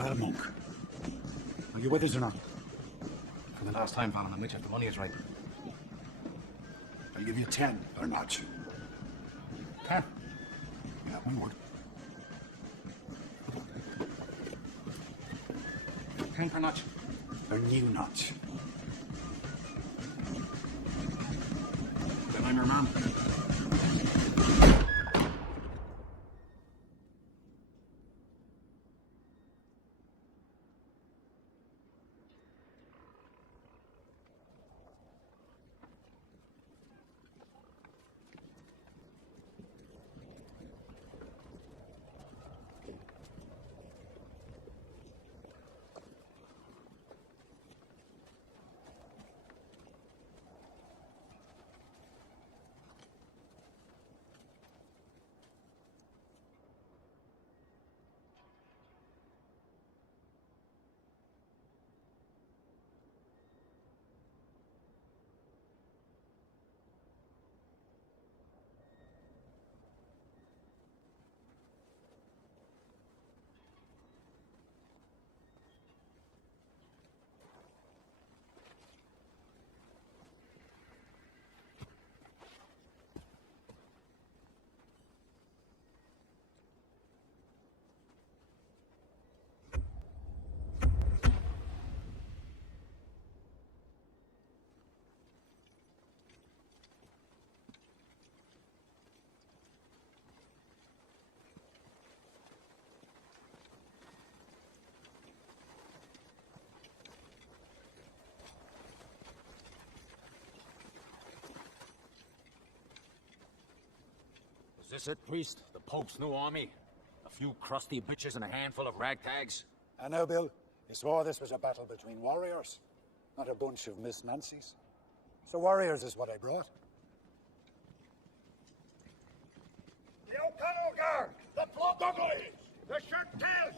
Well, Monk, are you with us or not? For the last time, Fallon, I'm with you if the money is right. I'll give you 10 or not. 10? Yeah, one word. 10 per notch. A new notch. Then I'm your man. Is this it, priest? The Pope's new army? A few crusty bitches and a handful of ragtags? I know, Bill. You swore this was a battle between warriors, not a bunch of Miss Nancys. So warriors is what I brought. The O'Connell Guard! The Plugguglies! The Shirtels!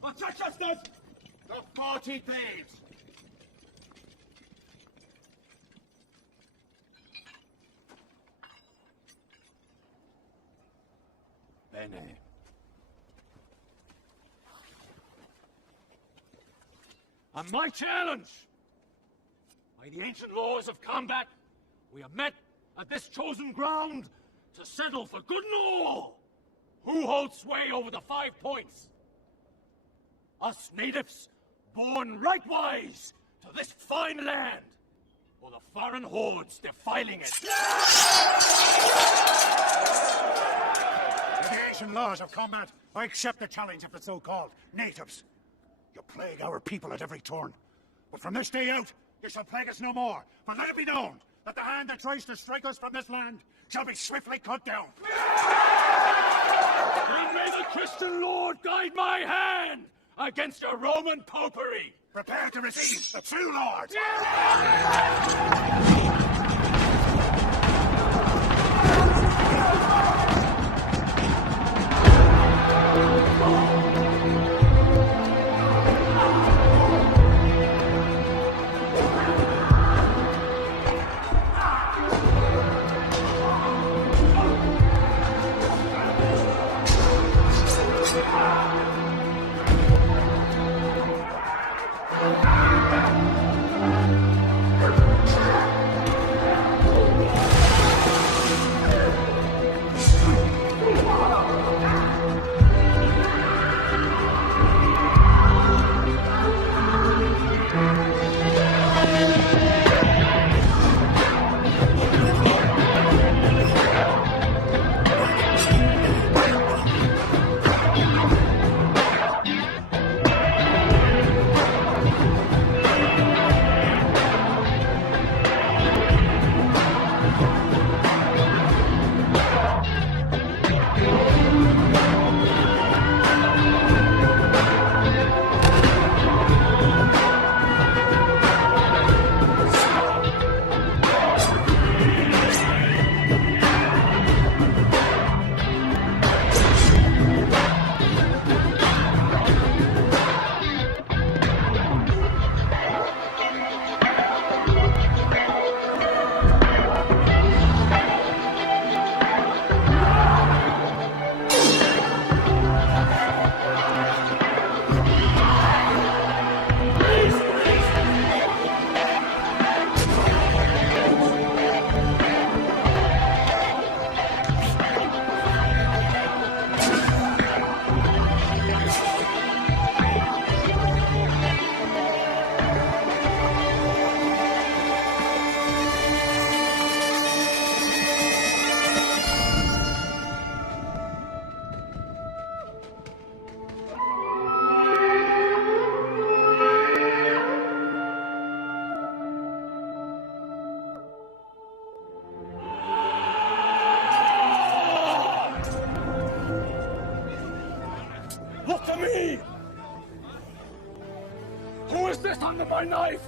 What's that justice? The 40 thieves! Bene. On my challenge, by the ancient laws of combat, we are met at this chosen ground to settle for good and all who holds sway over the 5 points. Us natives, born rightwise to this fine land, or the foreign hordes defiling it. With the ancient laws of combat, I accept the challenge of the so-called natives. You plague our people at every turn. But from this day out, you shall plague us no more. For let it be known that the hand that tries to strike us from this land shall be swiftly cut down. And may the Christian Lord guide my hand against a Roman popery. Prepare to receive the true Lord. to me! Who is this under my knife?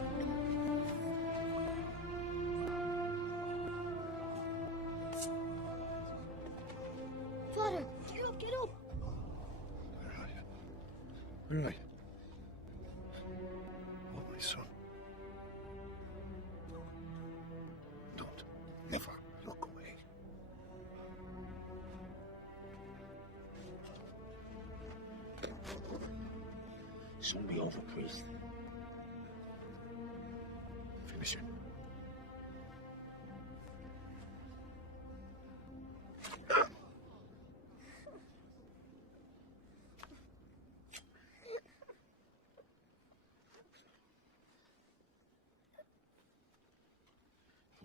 Father, get up, get up! All right. Oh, my son. Don't. Never look away. Soon be over, priest. Finish it.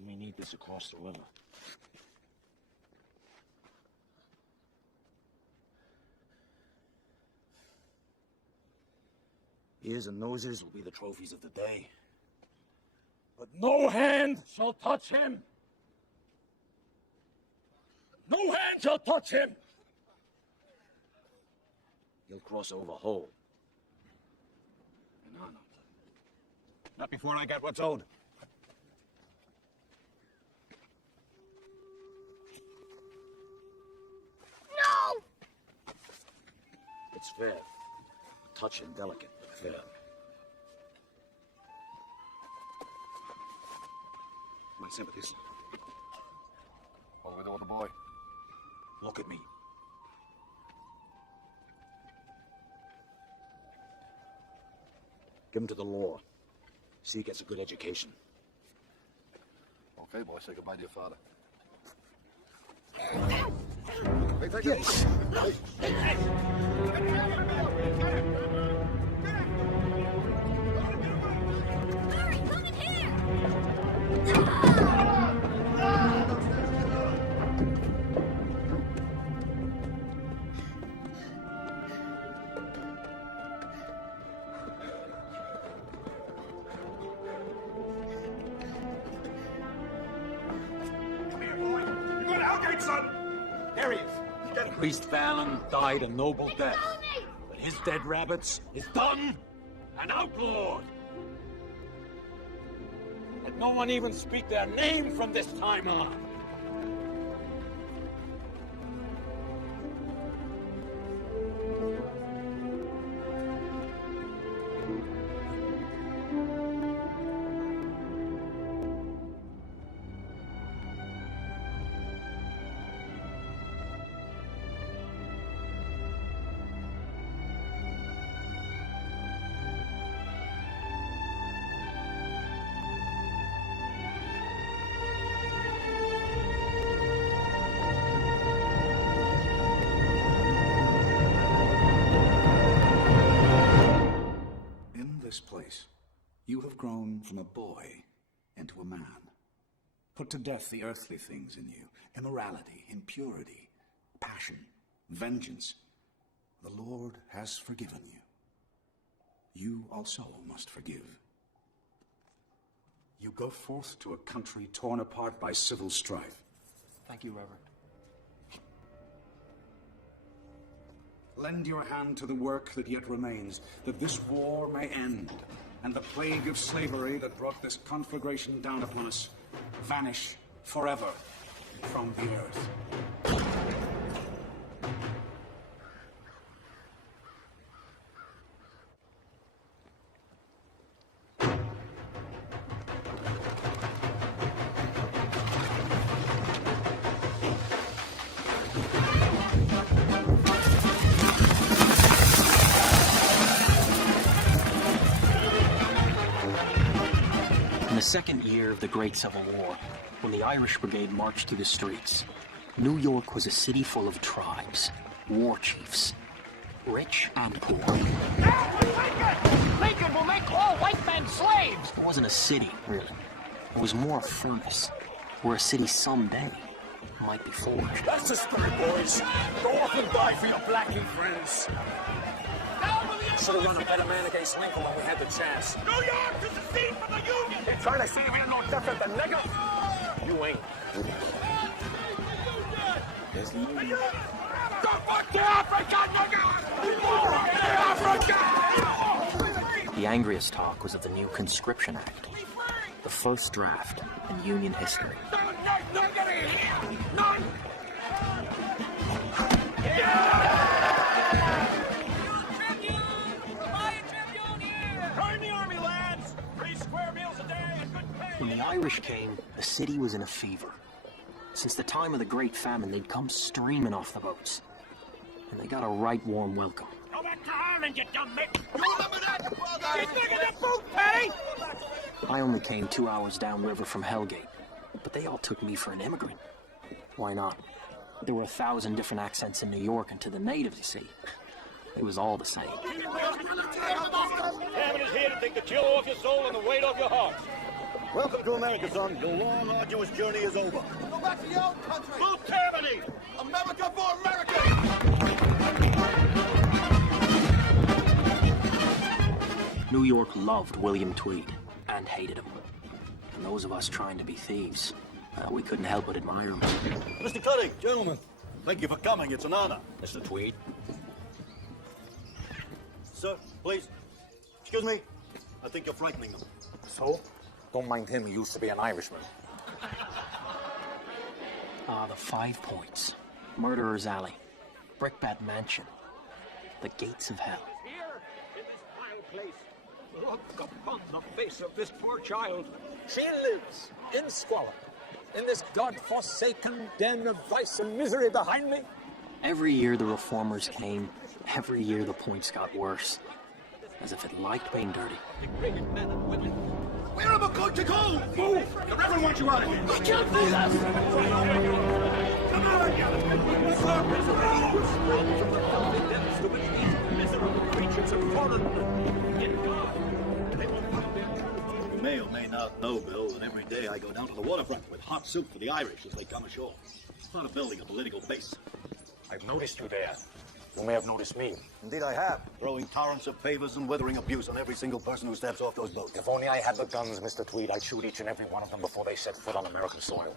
We need this across the river. Ears and noses will be the trophies of the day. But no hand shall touch him! No hand shall touch him! He'll cross over whole. In honor. Not before I get what's owed. No! It's fair. Touch and delicate, but fair. My sympathies. What do we do with the boy? Look at me. Give him to the law. See he gets a good education. Okay, boy, say goodbye to your father. Hurry, come in here! Come here, boy. You're going to Hellgate, son. There he is. He's getting Priest Fallon died a noble death. But his dead rabbits is done and outlawed. Let no one even speak their name from this time on. This place, you have grown from a boy into a man. Put to death the earthly things in you, immorality, impurity, passion, vengeance. The Lord has forgiven you. You also must forgive. You go forth to a country torn apart by civil strife. Thank you, Reverend. Lend your hand to the work that yet remains, that this war may end, and the plague of slavery that brought this conflagration down upon us vanish forever from the earth. In the second year of the Great Civil War, when the Irish Brigade marched through the streets, New York was a city full of tribes, war chiefs, rich and poor. Lincoln will make all white men slaves! It wasn't a city, really. It was more a furnace, where a city someday might be forged. That's the spirit, boys. Go off and die for your blacking friends. Should have run a better man against Lincoln when we had the chance. New York is the seat for the Union. You're trying to say we're no different than nigger? You ain't. There's the Union. Go back to Africa, nigger! angriest talk was of the new Conscription Act, the first draft in Union history. When the Irish came, the city was in a fever. Since the time of the Great Famine, they'd come streaming off the boats. And they got a right warm welcome. Go back to Ireland, you dumb mitt! Remember that! Get back in the boat, Patty! I only came 2 hours downriver from Hellgate, but they all took me for an immigrant. Why not? There were 1,000 different accents in New York, and to the natives, you see, it was all the same. Famine is here to take the chill off your soul and the weight off your heart. Welcome to America, son. Your long, arduous journey is over. Go back to your own country. Move Germany! America for America! New York loved William Tweed and hated him. And those of us trying to be thieves, we couldn't help but admire him. Mr. Cuddy, gentlemen, thank you for coming. It's an honor. Mr. Tweed? Sir, please. Excuse me. I think you're frightening them. So? Don't mind him, he used to be an Irishman. The 5 Points, Murderer's Alley, Brickbat Mansion, the Gates of Hell. Here, in this vile place, look upon the face of this poor child. She lives in squalor, in this God-forsaken den of vice and misery behind me. Every year the reformers came, every year the points got worse. As if it liked being dirty. Degraded men and women. Where am I going to go? Move! The Reverend wants you out of here. We can't do this! Come on, you To which these miserable creatures have fallen. In God, they will not be. You may or may not know, Bill, that every day I go down to the waterfront with hot soup for the Irish as they come ashore. It's part of building a political base. I've noticed you there. You may have noticed me. Indeed, I have. Throwing torrents of favors and withering abuse on every single person who steps off those boats. If only I had the guns, Mr. Tweed, I'd shoot each and every one of them before they set foot on American soil.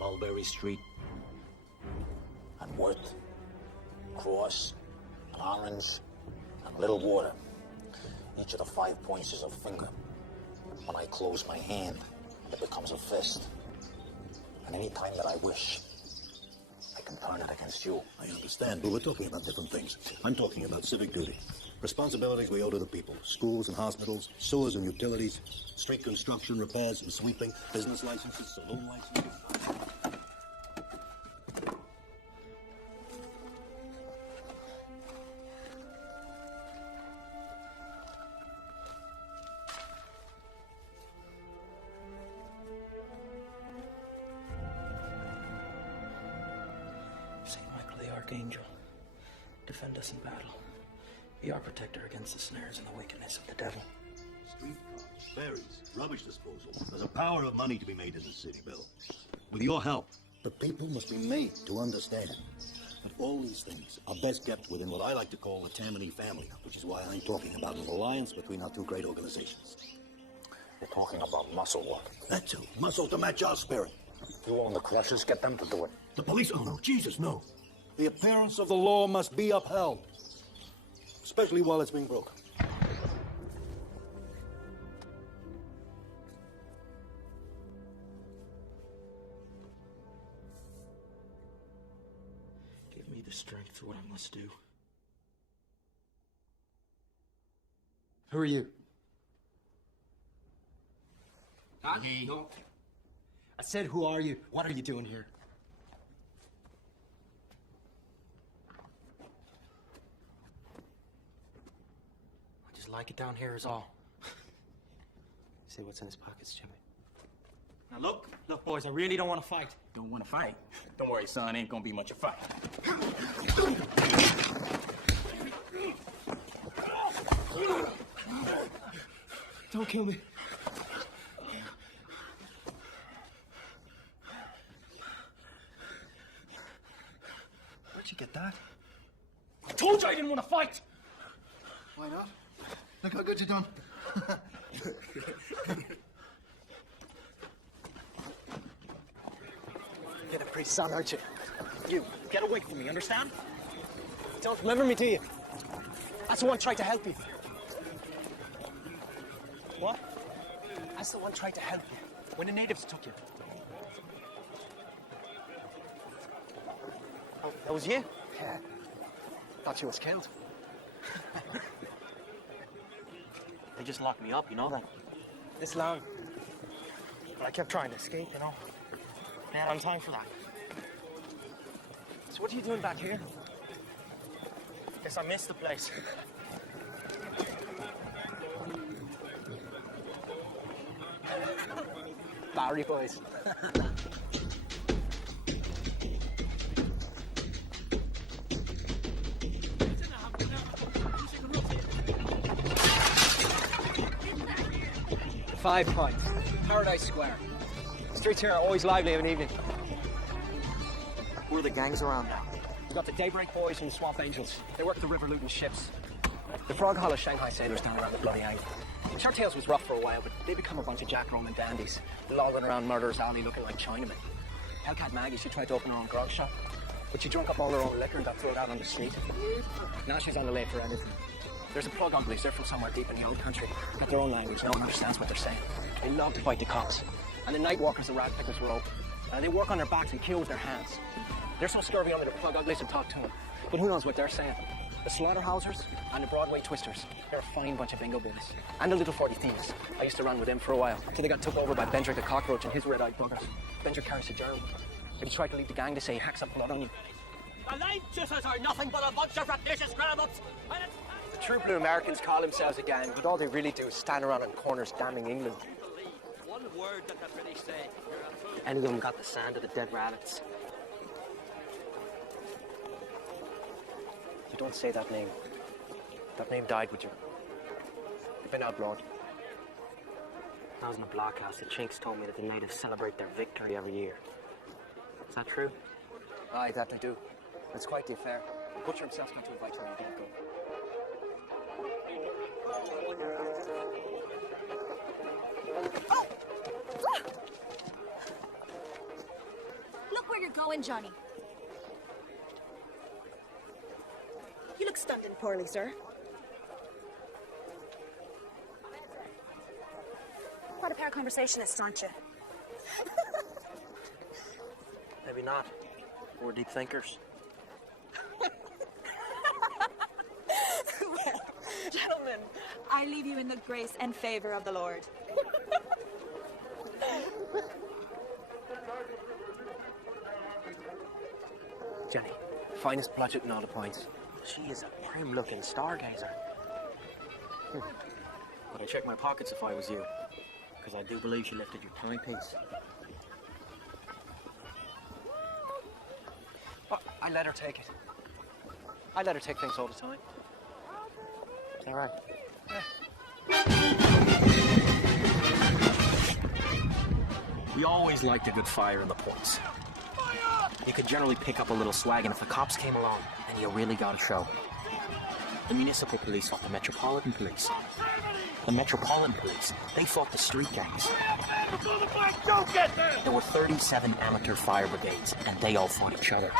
Mulberry Street, and Worth, Cross, and Orange, and Little Water. Each of the 5 points is a finger. When I close my hand, it becomes a fist. And any time that I wish, I can turn it against you. I understand, but we're talking about different things. I'm talking about civic duty. Responsibilities we owe to the people. Schools and hospitals, sewers and utilities, street construction, repairs and sweeping, business licenses, saloon licenses. Saint Michael the Archangel, defend us in battle. Be our protector against the snares and the wickedness of the devil. Streetcars, ferries, rubbish disposal. There's a power of money to be made in this city, Bill. With your help, the people must be made to understand that all these things are best kept within what I like to call the Tammany family, which is why I'm talking about an alliance between our two great organizations. You're talking about muscle work. That too. Muscle to match our spirit. You own the crushers, get them to do it. The police? Oh, no, Jesus, no. The appearance of the law must be upheld, especially while it's being broken. Give me the strength for what I must do. Who are you? Huh? No. I said, who are you? What are you doing here? I just like it down here is all. See what's in his pockets, Jimmy. Now look, boys, I really don't want to fight. Don't want to fight? Don't worry, son, ain't gonna be much of a fight. Don't kill me. get that. I told you I didn't want to fight! Why not? Look how good you done. You're the priest's son, aren't you? You, get away from me, understand? Don't remember me, do you? That's the one tried to help you. What? That's the one tried to help you when the natives took you. Oh, that was you? Yeah. Thought you was killed. They just locked me up, you know? Like, this long. But I kept trying to escape, you know? I had time for that. So what are you doing back here? Guess I missed the place. Bowery boys. Five Points, Paradise Square. Streets here are always lively of an evening. Who are the gangs around now? We've got the Daybreak Boys and the Swamp Angels. They work the river looting ships. The Frog Hollow Shanghai sailors down around the bloody angle. Short Tales was rough for a while, but they become a bunch of Jack Roman dandies, lollering around Murderer's Alley looking like Chinamen. Hellcat Maggie, she tried to open her own grog shop, but she drunk up all her own liquor and got thrown out on the street. Now she's on the lay for anything. There's a plug uglies, they're from somewhere deep in the old country. Got their own language, no one understands what they're saying. They love to fight the cops. And the night walkers, the rat pickers rope. And they work on their backs and kill with their hands. They're so scurvy on me to plug uglies and talk to them. But who knows what they're saying? The Slaughterhousers and the Broadway Twisters. They're a fine bunch of bingo boys. And the Little 40 Thieves. I used to run with them for a while, till they got took over by Bendrick the Cockroach and his red-eyed buggers. Bendrick carries a germ. If you try to leave the gang, they say he hacks up blood on you. The light justices are nothing but a bunch of rapacious grab-ups, and it's... The true blue Americans call themselves a gang, but all they really do is stand around on corners damning England. One word that the British say, you're a fool. Any of them got the sand of the dead rabbits. You don't say that name. That name died with you. You've been outlawed. I was in a blockhouse. The Chinks told me that the natives celebrate their victory every year. Is that true? Aye, that they do. It's quite the affair. The butcher himself's going to invite you when you get go. Look where you're going, Johnny. You look stunned and poorly, sir. Quite a pair of conversationists, aren't you? Maybe not. We're deep thinkers. Well, gentlemen, I leave you in the grace and favor of the Lord. Jenny, finest bludget in all the points. She is a prim-looking stargazer. But I'd check my pockets if I was you, because I do believe she lifted your timepiece. Oh, I let her take it. I let her take things all the time. Is that right? Yeah. We always liked a good fire in the points. You could generally pick up a little swag, and if the cops came along, then you really got a show. The municipal police fought the Metropolitan Police. The Metropolitan Police, they fought the street gangs. There were 37 amateur fire brigades, and they all fought each other.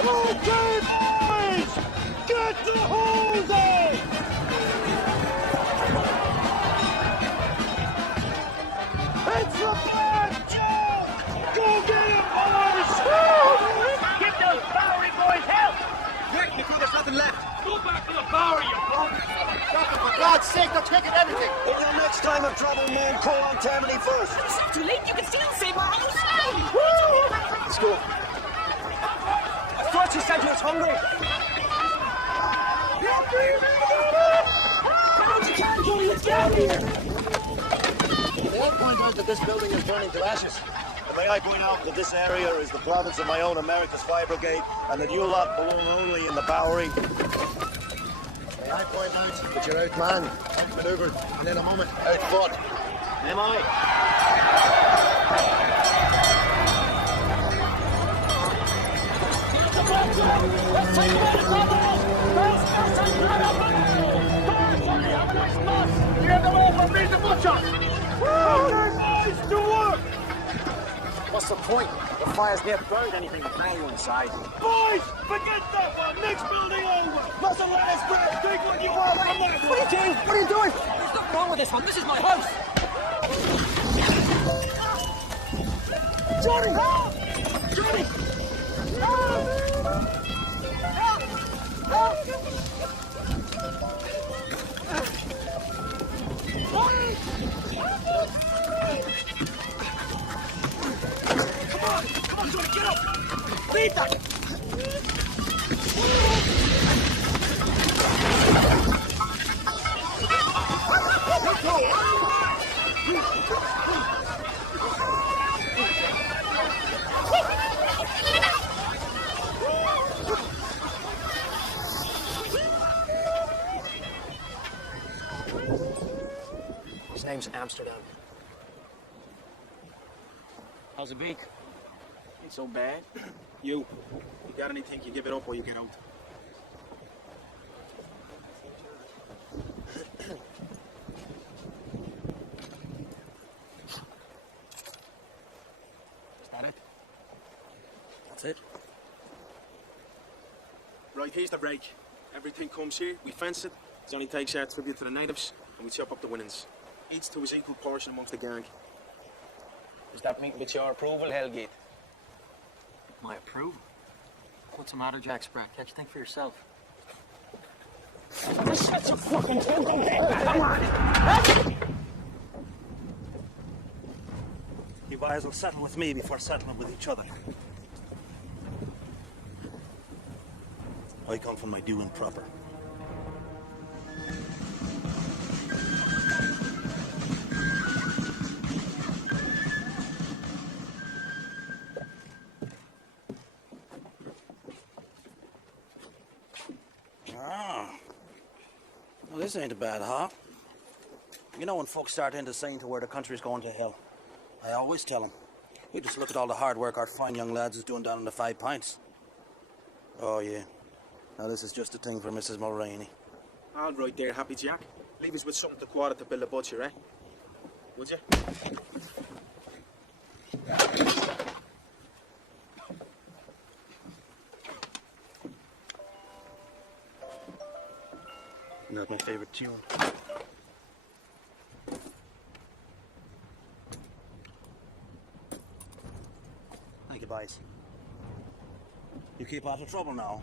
Okay, boys! Get the hoses! It's a bad job! Go get him, boys! Give those Bowery boys help! Quick, McCoo, there's nothing left. Go back to the Bowery, you punk! Captain, for God's sake, they're taking everything. Until next time of trouble, man, call on Tammany first. It's not too late. You can still save our house. Let's go. I thought you said you was hungry. May I point out that this building is burning to ashes? And may I point out that this area is the province of my own America's Fire Brigade, and that you lot belong only in the Bowery. May I point out that you're outmanned, outmaneuvered, and in a moment, outfought. Am I? Let's take him out of the Get them over, meet the butcher! It's to work! What's the point? The fires never burned anything of value inside. Boys, forget that one! Next building over! Mustn't let us grab. Take what you want from there! What are you doing? What are you doing? There's nothing wrong with this one. This is my house. Johnny! Johnny! Come on, Johnny, get up! Beat that! His name's Amsterdam. How's it be? Ain't so bad. You got anything, you give it up or you get out. Is that it? That's it. Right, here's the rake. Everything comes here, we fence it. Johnny takes our tribute to the natives, and we chop up the winnings. Each to his equal portion amongst the gang. Does that mean with your approval, Hellgate? My approval? What's the matter, Jack Spratt? Can't you think for yourself? Shut your fucking tongue, You guys will settle with me before settling with each other. I come from my due and proper. Well, this ain't a bad hop. You know when folks start into saying to where the country's going to hell, I always tell them, you just look at all the hard work our fine young lads is doing down in the 5 Pints. Oh, yeah. Now, this is just a thing for Mrs. Mulroney. All right there, Happy Jack. Leave us with something to quarter to build a butcher, eh? Would you? Not my favorite tune. Thank you, boys. You keep out of trouble now.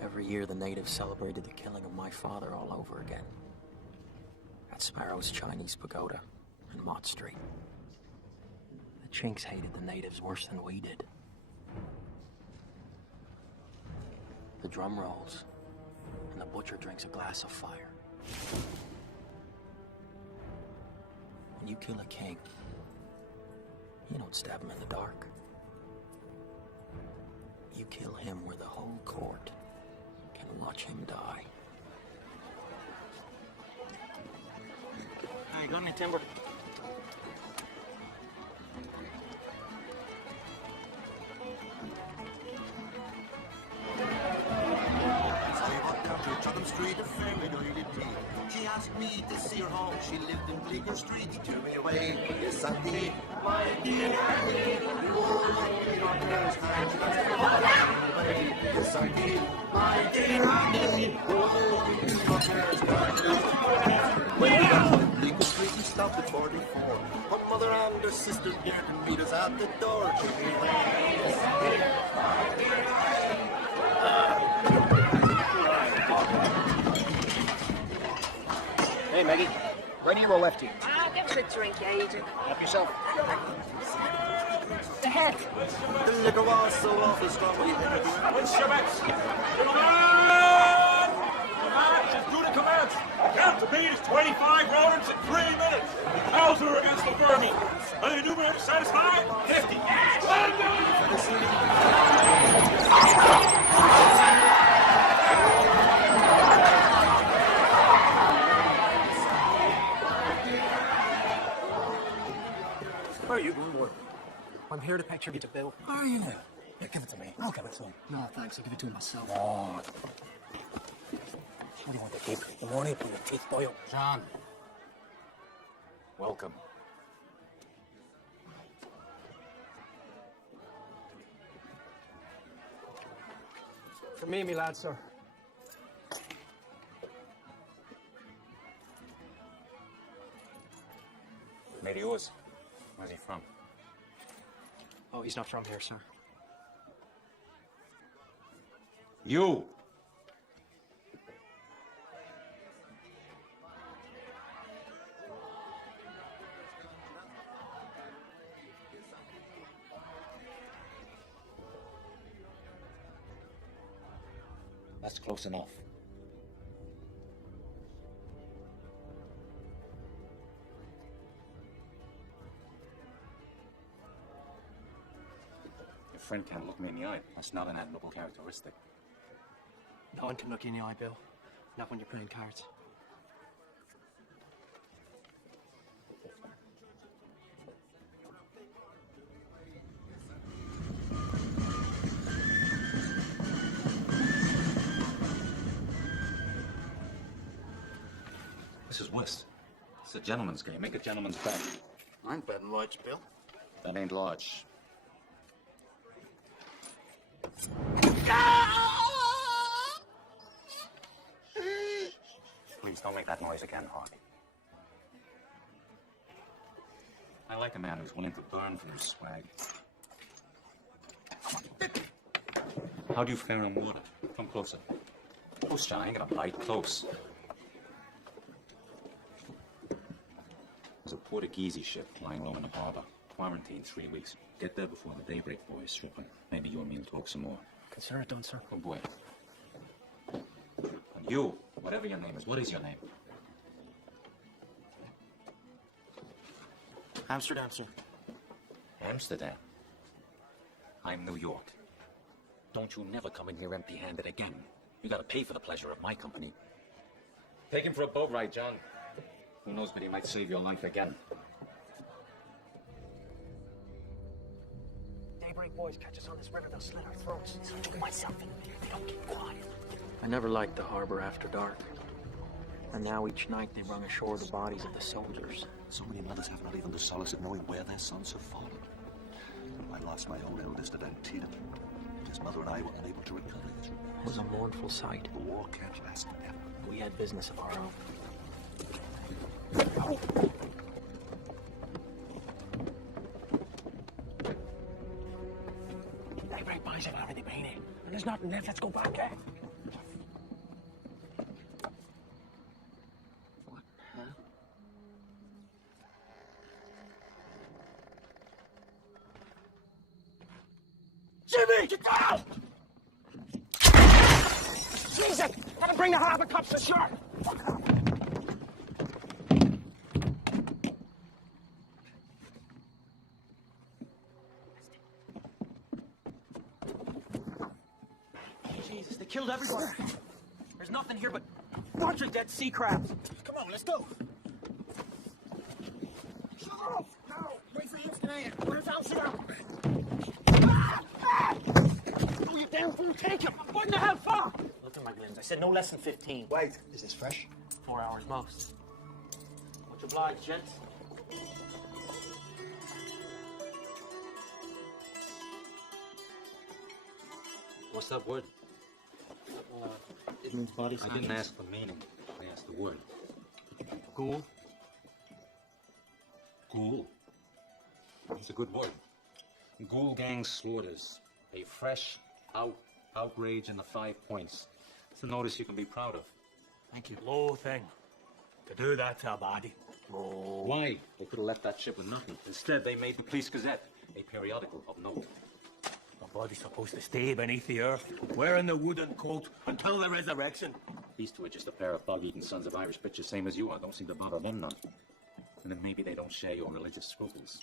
Every year the natives celebrated the killing of my father all over again. At Sparrow's Chinese Pagoda and Mott Street. The Chinks hated the natives worse than we did. The drum rolls, and the butcher drinks a glass of fire. When you kill a king, you don't stab him in the dark. You kill him where the whole court can watch him die. Hey, got any timber? Street, a very dirty tea. She asked me to see her home. She lived in Bleecker Street. He threw me away. Yes, I did. My dear Annie, yes, I did. My dear Annie, when we got to Bleecker Street, we stopped at 44. Her mother and her sister there to meet us at the door. Yes, I did. My dear Annie. Hey, Maggie. Right here or left here? Give us a drink, agent. Help yourself. The heck? The liquor was so awful strong when you hit it. What's your bets? Gentlemen! The match is due to commence. Count to beat is 25 rounds in 3 minutes. Satisfied? 50. Where are you going, Ward? I'm here to pay tribute to Bill. Are you? Yeah, give it to me. I'll give it to him. No, thanks. I'll give it to him myself. Oh, What do you want to keep? The money or your teeth boil? John. Welcome. For me, me lad, sir. Mate of yours. Where's he from? Oh, he's not from here, sir. You! That's close enough. Your friend can't look me in the eye. That's not an admirable characteristic. No one can look you in the eye, Bill. Not when you're playing cards. This is whist. It's a gentleman's game. Make a gentleman's bet. I ain't betting large, Bill. That ain't large. Please don't make that noise again, Harvey. I like a man who's willing to burn for his swag. How do you fare on water? Come closer. Close, John. I ain't gonna bite. Close. There's a Portuguese ship lying low in the harbor. Quarantine 3 weeks. Get there before the daybreak boys strip in. Maybe you and me will talk some more. Consider it done, sir. Good boy. And you, whatever your name is, what is your name? Amsterdam, sir. Amsterdam. I'm New York. Don't you never come in here empty-handed again. You gotta pay for the pleasure of my company. Take him for a boat ride, John. Who knows, but he might save your life again. Daybreak boys catch us on this river, they'll slit our throats. So look at myself. They don't keep quiet. I never liked the harbor after dark. And now each night they run ashore the bodies of the soldiers. So many mothers have not even the solace of knowing where their sons have fallen. I lost my own eldest at Actiion. His mother and I were unable to recover his remains. It was a mournful sight. The war can't last forever. We had business of our own. Daybreak boys have already been in. And there's nothing left. Let's go back there. What? Huh? Jimmy, get down! Jesus! Let him bring the harbor cops ashore! Jesus, they killed everybody. There's nothing here but a bunch of dead sea crabs. Come on, let's go. Shut up! No! Wait for Amsterdam! Where's Amsterdam? Oh, you damn fool, take him! What in the hell for? Look at my limbs. I said no less than 15. Wait, is this fresh? 4 hours most. Much obliged, gents. What's that word? It means body I didn't ask the meaning. I asked the word. Ghoul. Ghoul. It's a good word. Ghoul gang slaughters. A fresh outrage in the 5 points. It's a notice you can be proud of. Thank you. Low thing. To do that to a body. Oh. Why? They could have left that ship with nothing. Instead, they made the Police Gazette, a periodical of note. The body's supposed to stay beneath the earth, wearing the wooden coat until the resurrection. These two are just a pair of bug-eating sons of Irish bitches, same as you are. Don't seem to bother them none. And then maybe they don't share your religious scruples.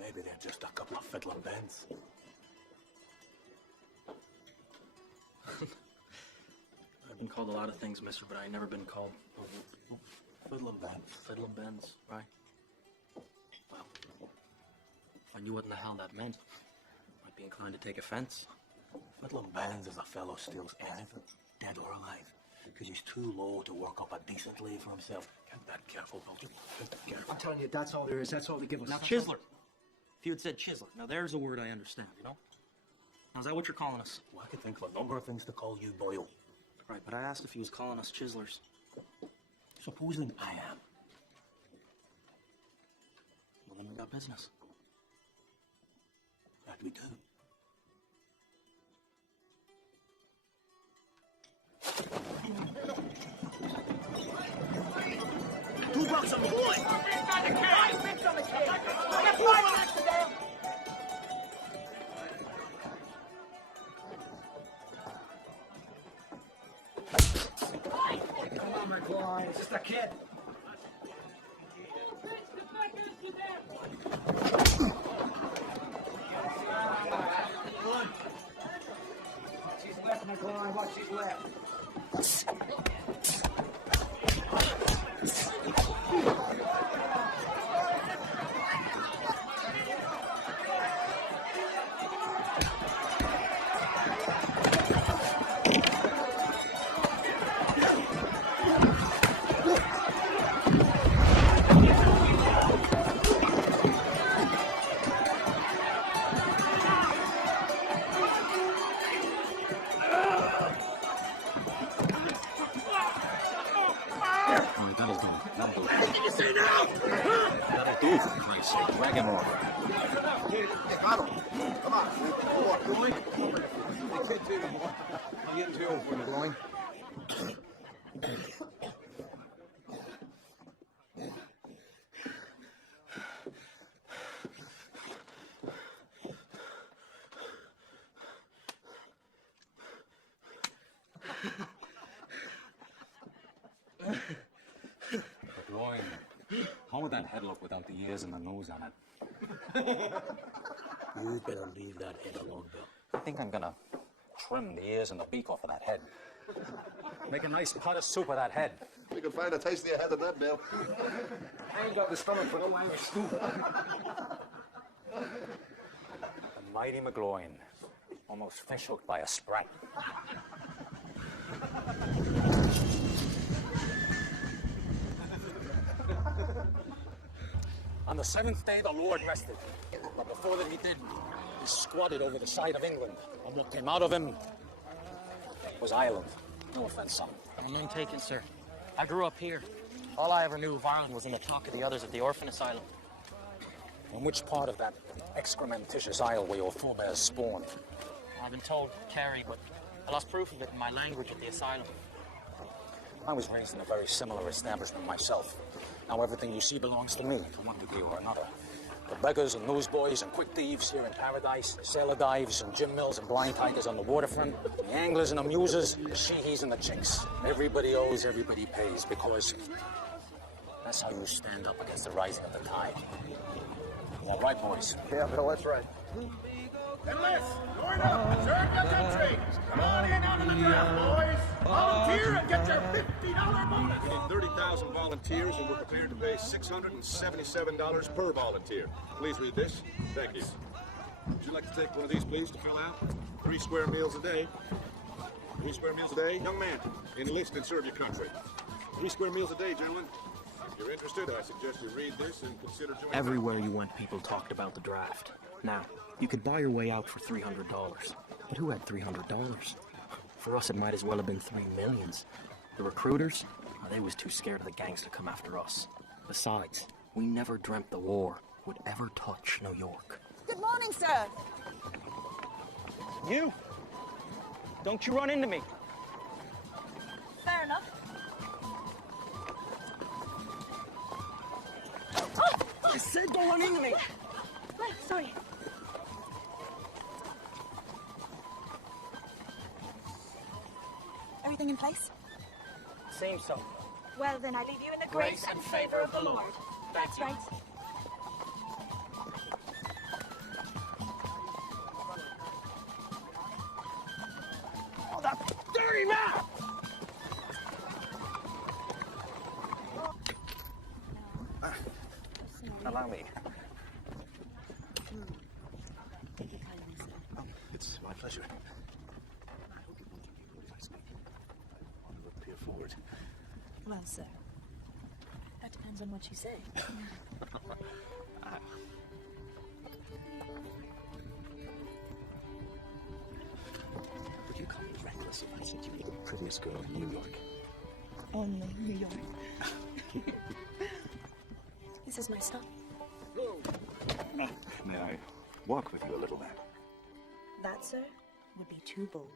Maybe they're just a couple of fiddling bends. I've been called a lot of things, mister, but I ain't never been called Fiddling bends. fiddling bends, right? Well, if I knew what in the hell that meant, I'd be inclined to take offense. Fiddling bends is a fellow steals anything, dead or alive, because he's too low to work up a decent living for himself. Get that careful, Vulture. Get that careful. I'm telling you, that's all there is. That's all they give us. Now, chiseler. If you had said chiseler, now there's a word I understand, you know? Now, is that what you're calling us? Well, I could think of a number of things to call you, Boyle. Right, but I asked if he was calling us chiselers. Supposing I am. Well, then we got business. That we do. $2 on the boy! Come on, McCloy. It's just a kid. Watch his left, McCloy. Watch his left. Drag him off. Come on. Going? I'm getting too old for the going. Boy, how would that head look without the ears and the nose on it? You better leave that head alone, Bill. I think I'm gonna trim the ears and the beak off of that head. Make a nice pot of soup of that head. We can find a tastier head than that, Bill. I ain't got the stomach for no Irish stew. The mighty McGloin, almost fish hooked by a sprat. On the seventh day, the Lord rested. But before that he did, he squatted over the side of England. And what came out of him was Ireland. No offense, son. None taken, sir. I grew up here. All I ever knew of Ireland was in the talk of the others at the orphan asylum. In which part of that excrementitious isle were your forebears spawned? I've been told Kerry, but I lost proof of it in my language at the asylum. I was raised in a very similar establishment myself. Now everything you see belongs to me, to one degree or another. The beggars and newsboys and quick thieves here in paradise, the sailor dives and gym mills and blind tigers on the waterfront, the anglers and the muses, the she-he's and the chicks. Everybody owes, everybody pays, because that's how you stand up against the rising of the tide. Is that right, boys? Yeah, Bill, that's right. Enlist! Join up! Serve your country! Come on in out of the draft, boys! Volunteer and get your $50 bonus! We need 30,000 volunteers, and we're prepared to pay $677 per volunteer. Please read this. Thank you. Would you like to take one of these, please, to fill out? 3 square meals a day. 3 square meals a day. Young man, enlist and serve your country. 3 square meals a day, gentlemen. If you're interested, I suggest you read this and consider joining. Everywhere you went, people talked about the draft. Now, you could buy your way out for $300. But who had $300? For us, it might as well have been $3 million. The recruiters, well, they was too scared of the gangs to come after us. Besides, we never dreamt the war would ever touch New York. Good morning, sir. You? Don't you run into me. Fair enough. I said don't run into me. Right, sorry. Everything in place? Seems so. Well, then I leave you in the grace and favor of the Lord. That's right. allow me. Oh, it's my pleasure. I hope you won't recognize me. I want to appear forward. Well, sir, that depends on what you say. Would you call me reckless if I said you were the prettiest girl in New York? Only New York. This is my stop. May I walk with you a little bit? That, sir, would be too bold.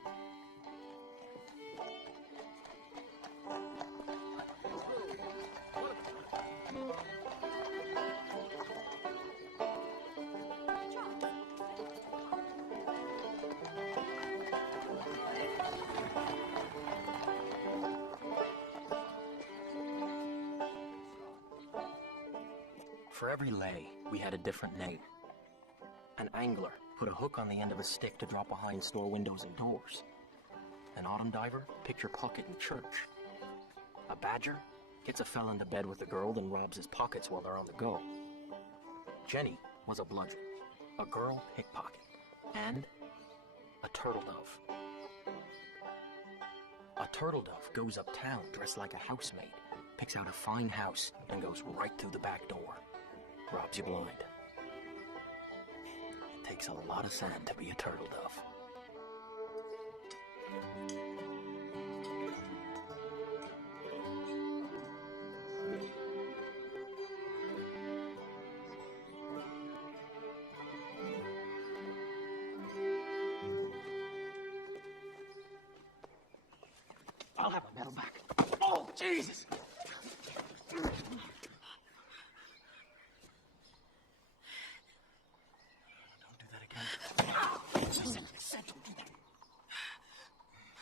For every lay, we had a different name. An angler put a hook on the end of a stick to drop behind store windows and doors. An autumn diver picked your pocket in church. A badger gets a fella into bed with a girl, then robs his pockets while they're on the go. Jenny was a bludgeon, a girl pickpocket, and a turtle dove. A turtle dove goes uptown dressed like a housemaid, picks out a fine house, and goes right through the back door. Robs you blind. It takes a lot of sand to be a turtle dove. I'll have a medal back. Oh, Jesus!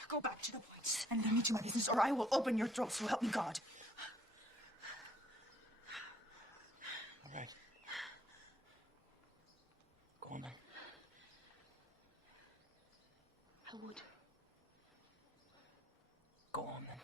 Go back to the whites and leave me to my business, or I will open your throat, so help me God. All right. Go on then. I would. Go on then.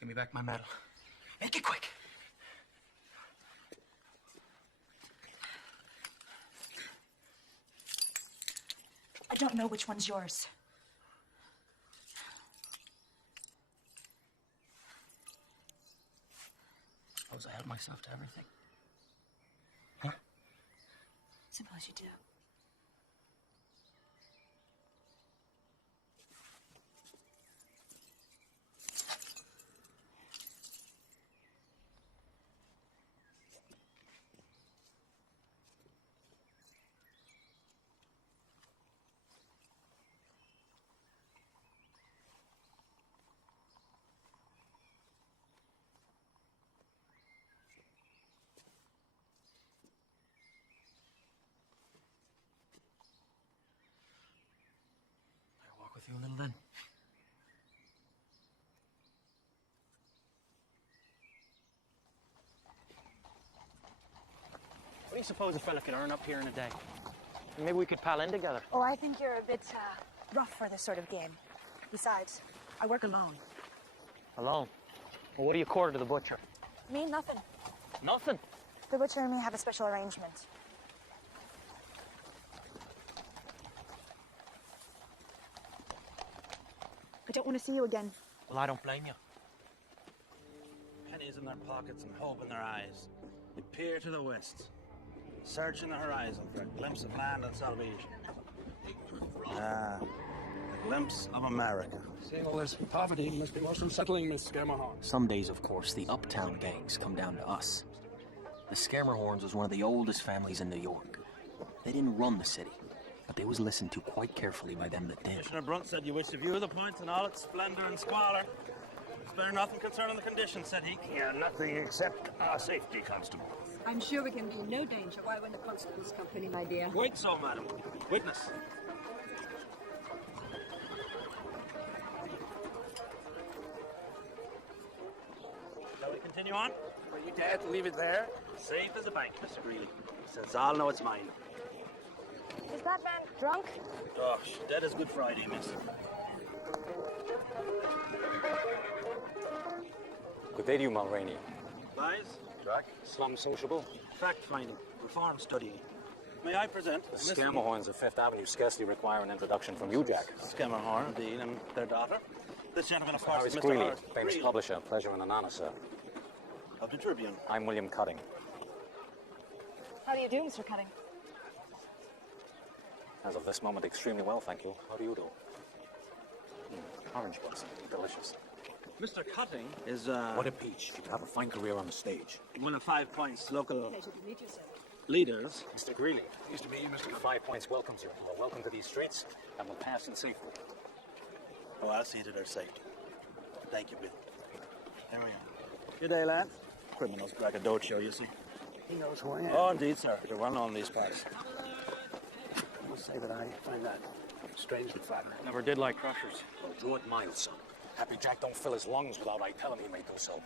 Give me back my medal. Make it quick. I don't know which one's yours. Suppose I help myself to everything. Huh? Suppose you do. With you a little then. What do you suppose a fella could earn up here in a day? Maybe we could pal in together. Oh, I think you're a bit rough for this sort of game. Besides, I work alone. Alone? Well, what do you quarter to the butcher? Me, nothing. Nothing? The butcher and me have a special arrangement. I don't want to see you again. Well, I don't blame you. Pennies in their pockets and hope in their eyes. They peer to the west, searching the horizon for a glimpse of land and salvation. A glimpse of America. Seeing all this poverty must be most unsettling, Miss Scammahorn. Some days, of course, the uptown gangs come down to us. The Scammahorns was one of the oldest families in New York. They didn't run the city, but they was listened to quite carefully by them that did. Commissioner Brunt said you wish to view the point in all its splendor and squalor. Spare nothing concerning the conditions, said he. Yeah, nothing except our safety, Constable. I'm sure we can be in no danger while we're in the constable's company, my dear. Quite so, madam. Witness. continue on? Will you dare to leave it there? Safe as a bank, Mr. Greeley. Since I'll know it's mine. Is that man drunk? Gosh, dead as Good Friday, miss. Good day to you, Mulroney. Lies? Jack? Slum sociable. Fact-finding. Reform studying. May I present? The Scammahorns of Fifth Avenue scarcely require an introduction from you, Jack. Scammahorn, indeed, and their daughter. This gentleman, of course, Harris is Mr. Greeley, Hart. famous Greeley. publisher. Pleasure and an honor, sir. Of the Tribune. I'm William Cutting. How do you do, Mr. Cutting? As of this moment, extremely well, thank you. How do you do? Orange blossom, delicious. Mr. Cutting is, What a peach. You could have a fine career on the stage. one of 5 Points local Pleasure to meet you, sir. leaders. Mr. Greeley. Nice to meet you, Mr. 5 Points welcomes you. Well, welcome to these streets, and we'll pass in safely. Oh, I'll see to their safety. Thank you, Bill. There we are. Good day, lad. Criminals brag a dojo, you see. He knows who I am. Oh, indeed, sir. You're well known in these parts. I must say that I find that strangely flattering. Never did like crushers. Oh, draw it mild, son. Happy Jack don't fill his lungs without I tell him he may do so.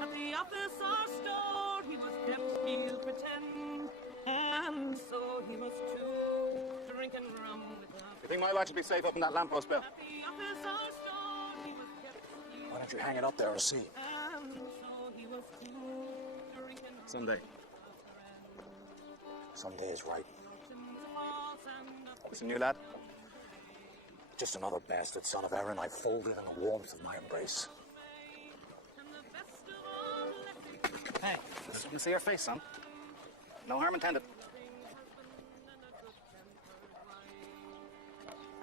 At the office or store, he was kept, he'll pretend. And so he was too, drinking rum with us. You think my lad should be safe up in that lamppost, Bill? At the office or store, he was kept, Why don't you hang it up there and see? and so he was too, drinking Someday. Someday is right. Listen, you lad. Just another bastard son of Erin I folded in the warmth of my embrace. Hey, you can see her face, son. No harm intended.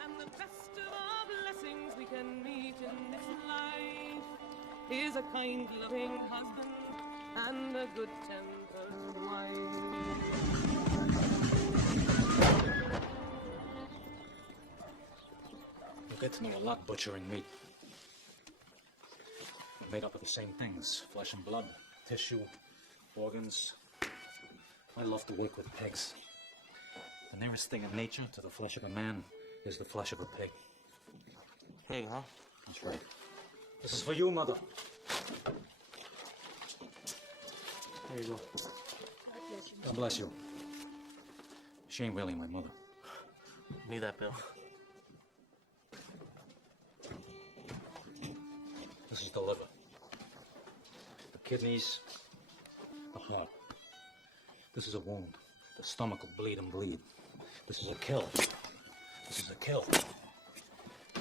And the best of all blessings we can meet in this life is a kind, loving husband and a good-tempered wife. You'll get to know a lot butchering meat. We're made up of the same things. Flesh and blood, tissue, organs. I love to work with pigs. The nearest thing in nature to the flesh of a man is the flesh of a pig. Pig, huh? That's right. This is for you, Mother. There you go. God bless you. She ain't really my mother. Need that, Bill. This is the liver. The kidneys. The heart. This is a wound. The stomach will bleed and bleed. This is a kill. This is a kill.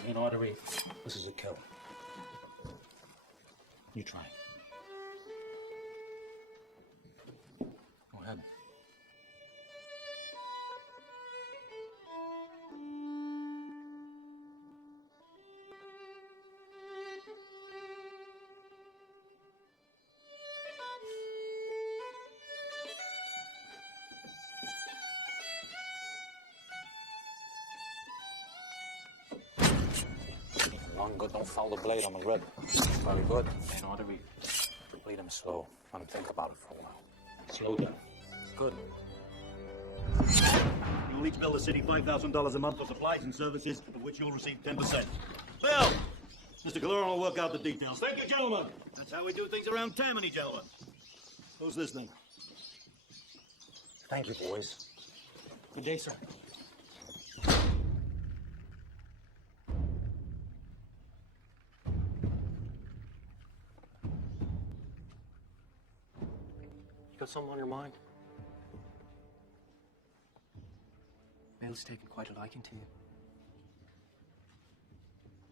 Main artery. This is a kill. You try. Go ahead. Long good, don't foul the blade on the rib. Very good. Main artery. Bleed him slow. Let him think about it for a while. Slow down. Good. You'll each bill the city $5,000 a month for supplies and services, of which you'll receive 10%. Bill! Mr. Cologne will work out the details. Thank you, gentlemen. That's how we do things around Tammany, gentlemen. Who's this thing? Thank you, boys. Good day, sir. You got something on your mind? Bill's taken quite a liking to you.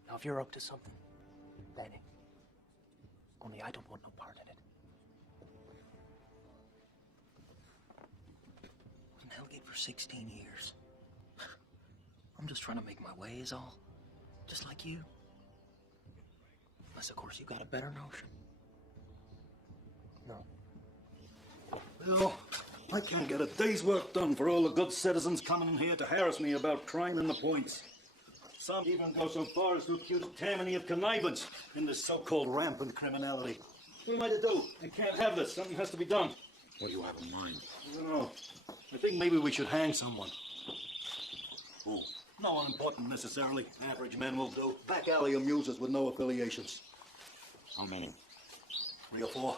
Now, if you're up to something, ready. Only I don't want no part in it. I was in Hellgate for 16 years. I'm just trying to make my way is all. Just like you. Unless, of course, you got a better notion. No. Bill, I can't get a day's work done for all the good citizens coming in here to harass me about crime in the points. Some even go so far as to accuse Tammany of connivance in this so-called rampant criminality. What am I to do? I can't have this. Something has to be done. What do you have in mind? I don't know. I think maybe we should hang someone. Who? No one important necessarily. Average men will do. Back alley amusers with no affiliations. How many? 3 or 4.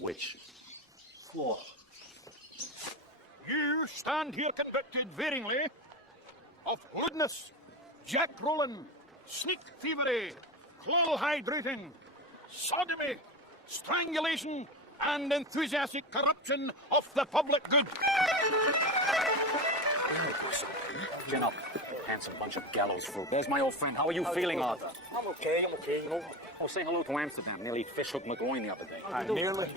Which? 4. You stand here convicted veeringly of lewdness, jack-rolling, sneak thievery, claw hydrating, sodomy, strangulation, and enthusiastic corruption of the public good. Chin up, handsome bunch of gallows fruit. There's my old friend. How are you feeling, Arthur? I'm okay, you know. Oh, say hello to Amsterdam. Nearly fish hooked McGloin the other day. Nearly.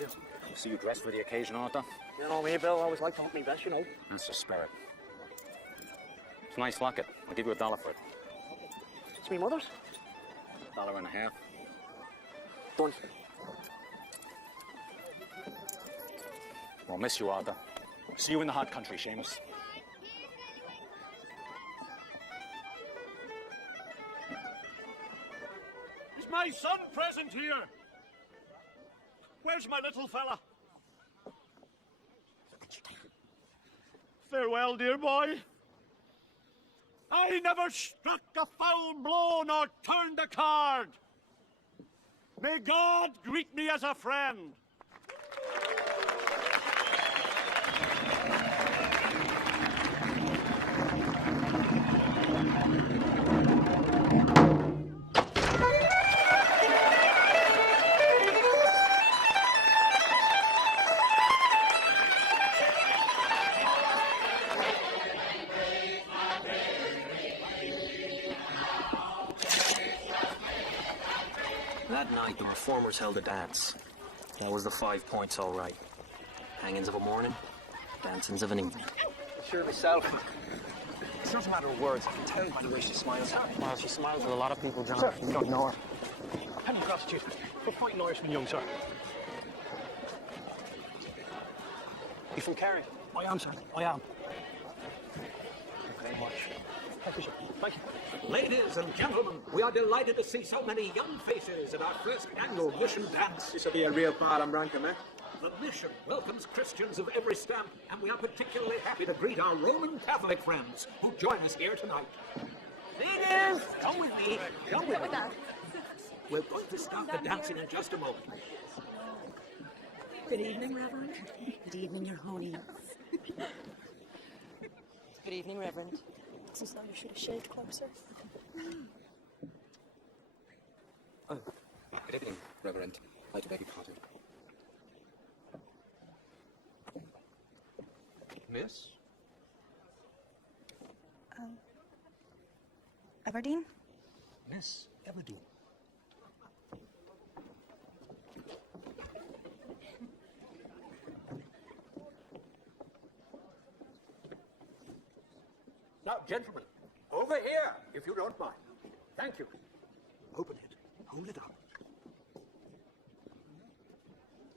See you dressed for the occasion, Arthur? You know me, Bill. I always like to hunt me best, you know. That's the spirit. It's a nice locket. I'll give you $1 for it. It's me mother's. $1.50. Done. We'll miss you, Arthur. See you in the hot country, Seamus. Is my son present here? Where's my little fella? Farewell, dear boy. I never struck a foul blow nor turned a card. May God greet me as a friend. That night, the reformers held a dance. That was the 5 points, all right. Hangings of a morning, dancings of an evening. Sure myself. It's not a matter of words. I can tell by the way she smiles. Well, she smiles with a lot of people, John. Sir. You don't know her. A penny prostitute for fighting Irishman young, sir. You from Kerry? I am, sir. I am. Thank you very much. Thank you, sir. Thank you. Ladies and gentlemen, we are delighted to see so many young faces at our first annual mission dance. This will be a real bottom ranker, man. The mission welcomes Christians of every stamp, and we are particularly happy to greet our Roman Catholic friends who join us here tonight. Ladies, come with me. Come with me. We're going to start the dancing in just a moment. Good evening, Reverend. Good evening, Your Holiness. Good evening, Reverend. Looks as though you should have shaved closer. Good evening, Reverend. I beg your pardon. Miss? Everdeen? Miss Everdeen. Now, gentlemen, over here, if you don't mind. Thank you. Open it. Hold it up.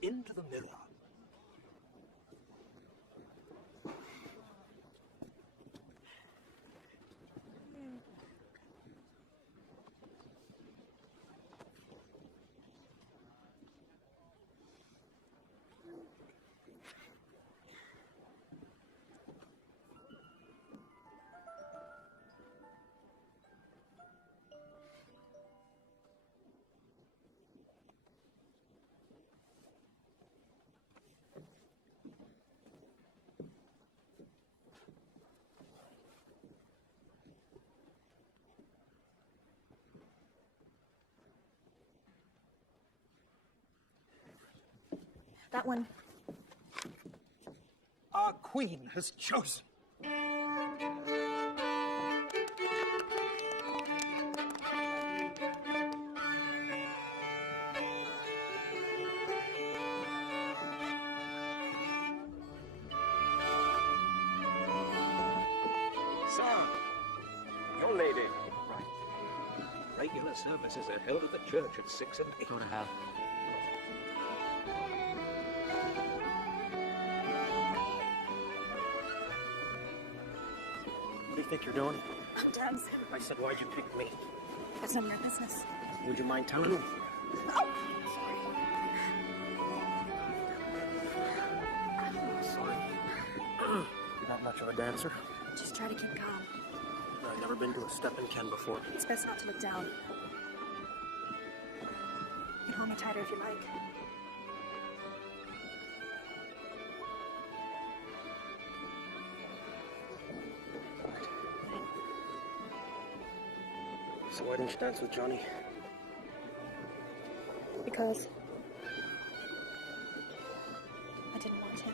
Into the mirror. That one. Our queen has chosen. Sir, your lady. Right. Regular services are held at the church at 6 and 8. Go to hell. What do you think you're doing? Dance. I said, why'd you pick me? That's none of your business. Would you mind telling me? Oh! Sorry. You're not much of a dancer. Just try to keep calm. I've never been to a step-in Ken before. It's best not to look down. Hold me tighter if you like. So why didn't you dance with Johnny? Because I didn't want him.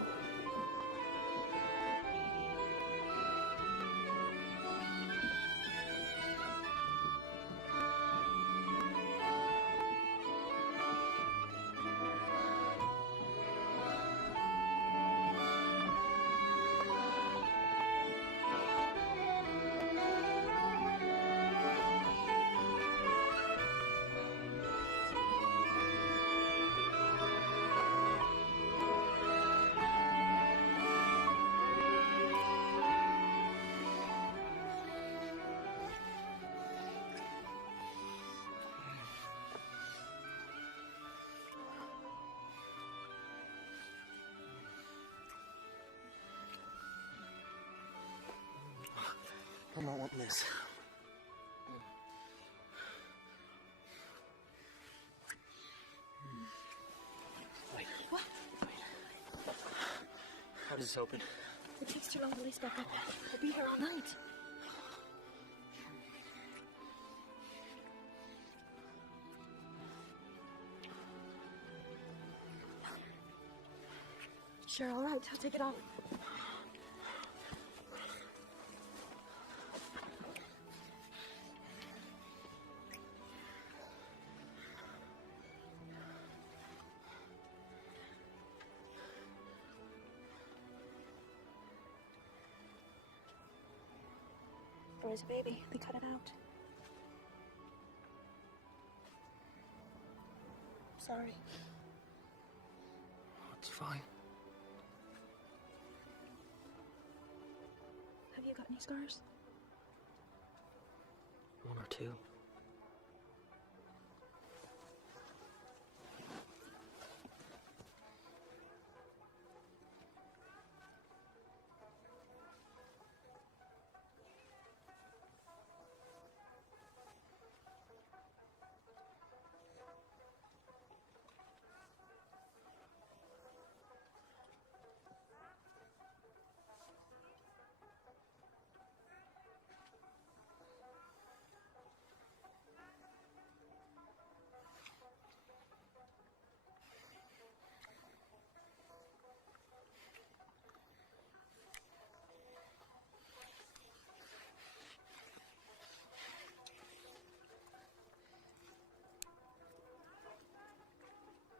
I'm not wanting this. Wait. What? How does this open? It takes too long to lace back up. We'll be here all night. Sure, all right. I'll take it off. There was a baby. They cut it out. Sorry. It's fine. Have you got any scars? One or two.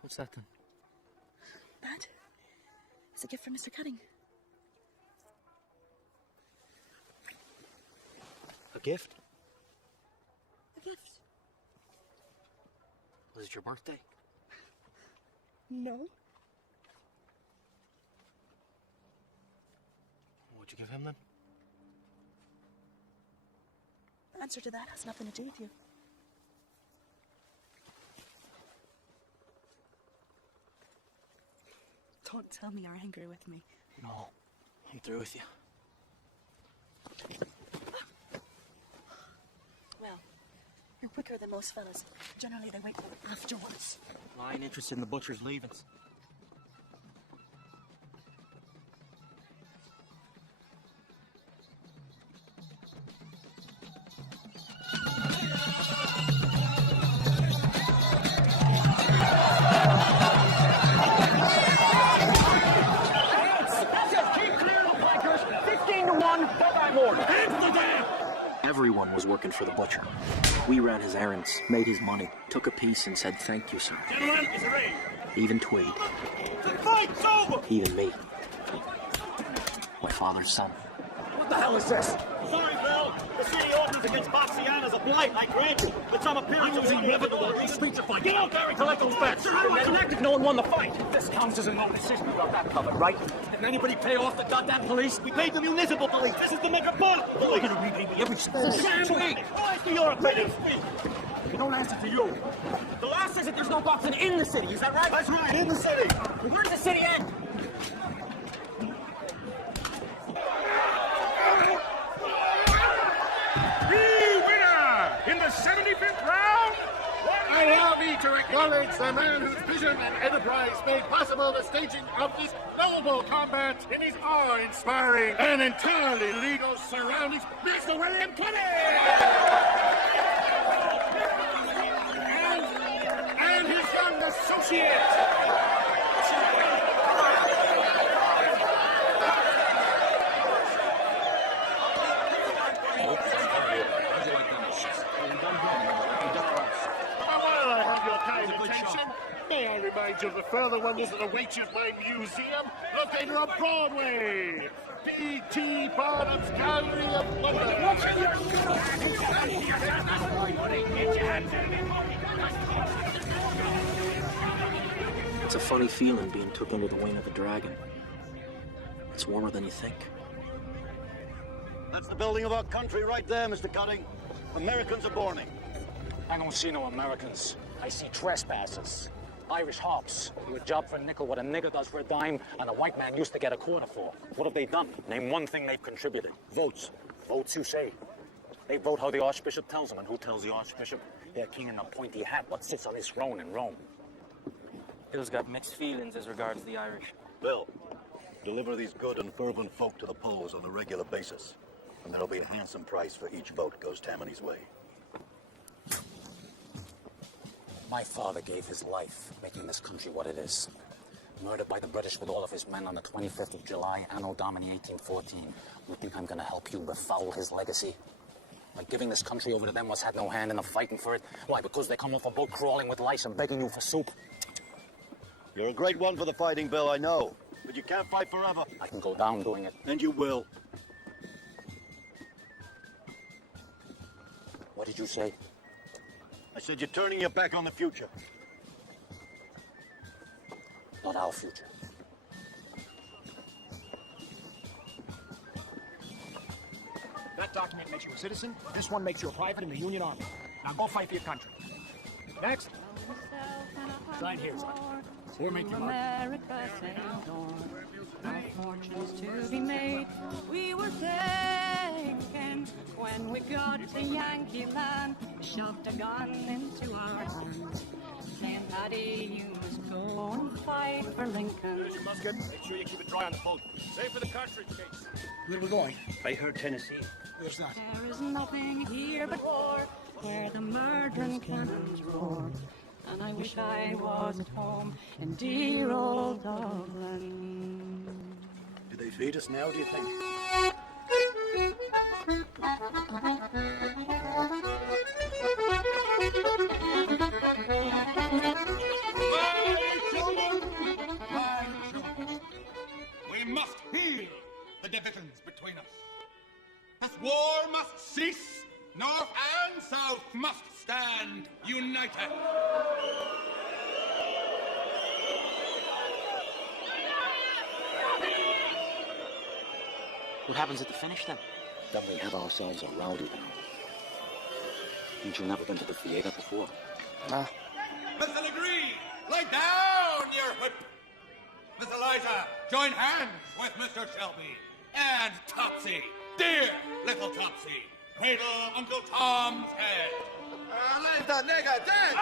What's that then? That? It's a gift from Mr. Cutting. A gift? A gift? Was it your birthday? No. What'd you give him then? The answer to that has nothing to do with you. Don't tell me you're angry with me. No, I'm through with you. Well, you're quicker than most fellas. Generally, they wait till afterwards. I ain't interested in the butcher's leavings. Everyone was working for the butcher. We ran his errands, made his money, took a piece and said thank you, sir. Gentlemen, it's a raid. Even Tweed. The fight's over! Even me. My father's son. What the hell is this? Sorry, Bill. The city ordinance against Boxiana's a blight, I grant you. But some appearance was inevitable. These streets are fine. Get out there and collect those bets. How do I collect if no one won the fight? This counts as a no decision. We got that covered, right? Didn't anybody pay off the goddamn police? We paid the municipal police. This is the metropolitan police. They're gonna repay me every cent. Why do your opinion speak? No answer to you. The last says that there's no boxing in the city. Is that right? That's right. In the city. Where does the city end? In the 75th round, I love each to acknowledge the man whose vision and enterprise made possible the staging of this noble combat in his awe-inspiring and entirely legal surroundings, Mr. William Cunning! And his young associate! May I remind you of the further wonders that await you at my museum, located on Broadway. P.T. Barnum's Gallery of Wonders. It's a funny feeling being took under the wing of a dragon. It's warmer than you think. That's the building of our country right there, Mr. Cunning. Americans are borning. I don't see no Americans. I see trespassers. Irish hops. Do a job for a nickel what a nigger does for a dime, and a white man used to get a quarter for. What have they done? Name one thing they've contributed. Votes. Votes, you say? They vote how the Archbishop tells them, and who tells the Archbishop? Their king in a pointy hat, what sits on his throne in Rome. Bill's got mixed feelings as regards the Irish. Bill, deliver these good and fervent folk to the polls on a regular basis, and there'll be a handsome price for each vote goes Tammany's way. My father gave his life making this country what it is. Murdered by the British with all of his men on the 25th of July, Anno Domini 1814. You think I'm gonna help you befoul his legacy? By giving this country over to them what's had no hand in the fighting for it? Why, because they come off a boat crawling with lice and begging you for soup? You're a great one for the fighting, Bill, I know. But you can't fight forever. I can go down doing it. And you will. What did you say? I said you're turning your back on the future. Not our future. That document makes you a citizen. This one makes you a private in the Union Army. Now go fight for your country. Next. Sign here, son. We're making America sailed on, our fortunes to be made. We were taken when we got to Yankee land. Shoved a gun into our hands, saying, Paddy, you must go and fight for Lincoln. Here's your musket. Make sure you keep it dry on the boat. Save for the cartridge case. Where are we going? I heard Tennessee. Where's that? There is nothing here but war, where the murdering cannons roar. And I wish I was at home in dear old Dublin. Do they feed us now, do you think? We must heal the divisions between us. This war must cease. North and South must stand united. What happens at the finish then? Then we have ourselves a rowdy town. Ain't you never been to the theater before? Nah. Miss Legree, lay down your whip. Miss Eliza, join hands with Mr. Shelby. And Topsy, dear little Topsy, cradle Uncle Tom's head. Leave that nigger dead!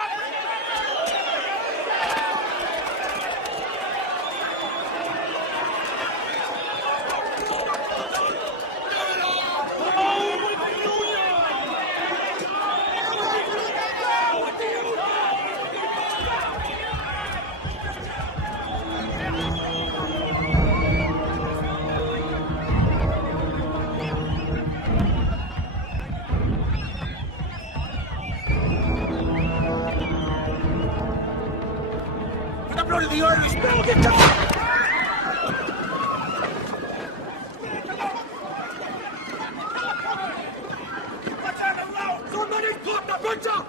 Blood of the Irish bell, get the... What's on the road? Somebody put the butcher!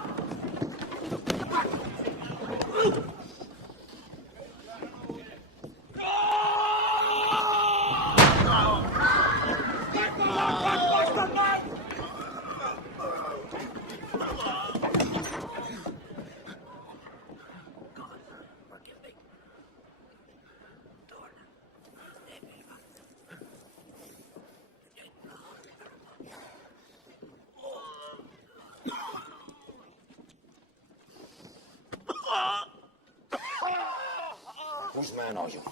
Whose man are you?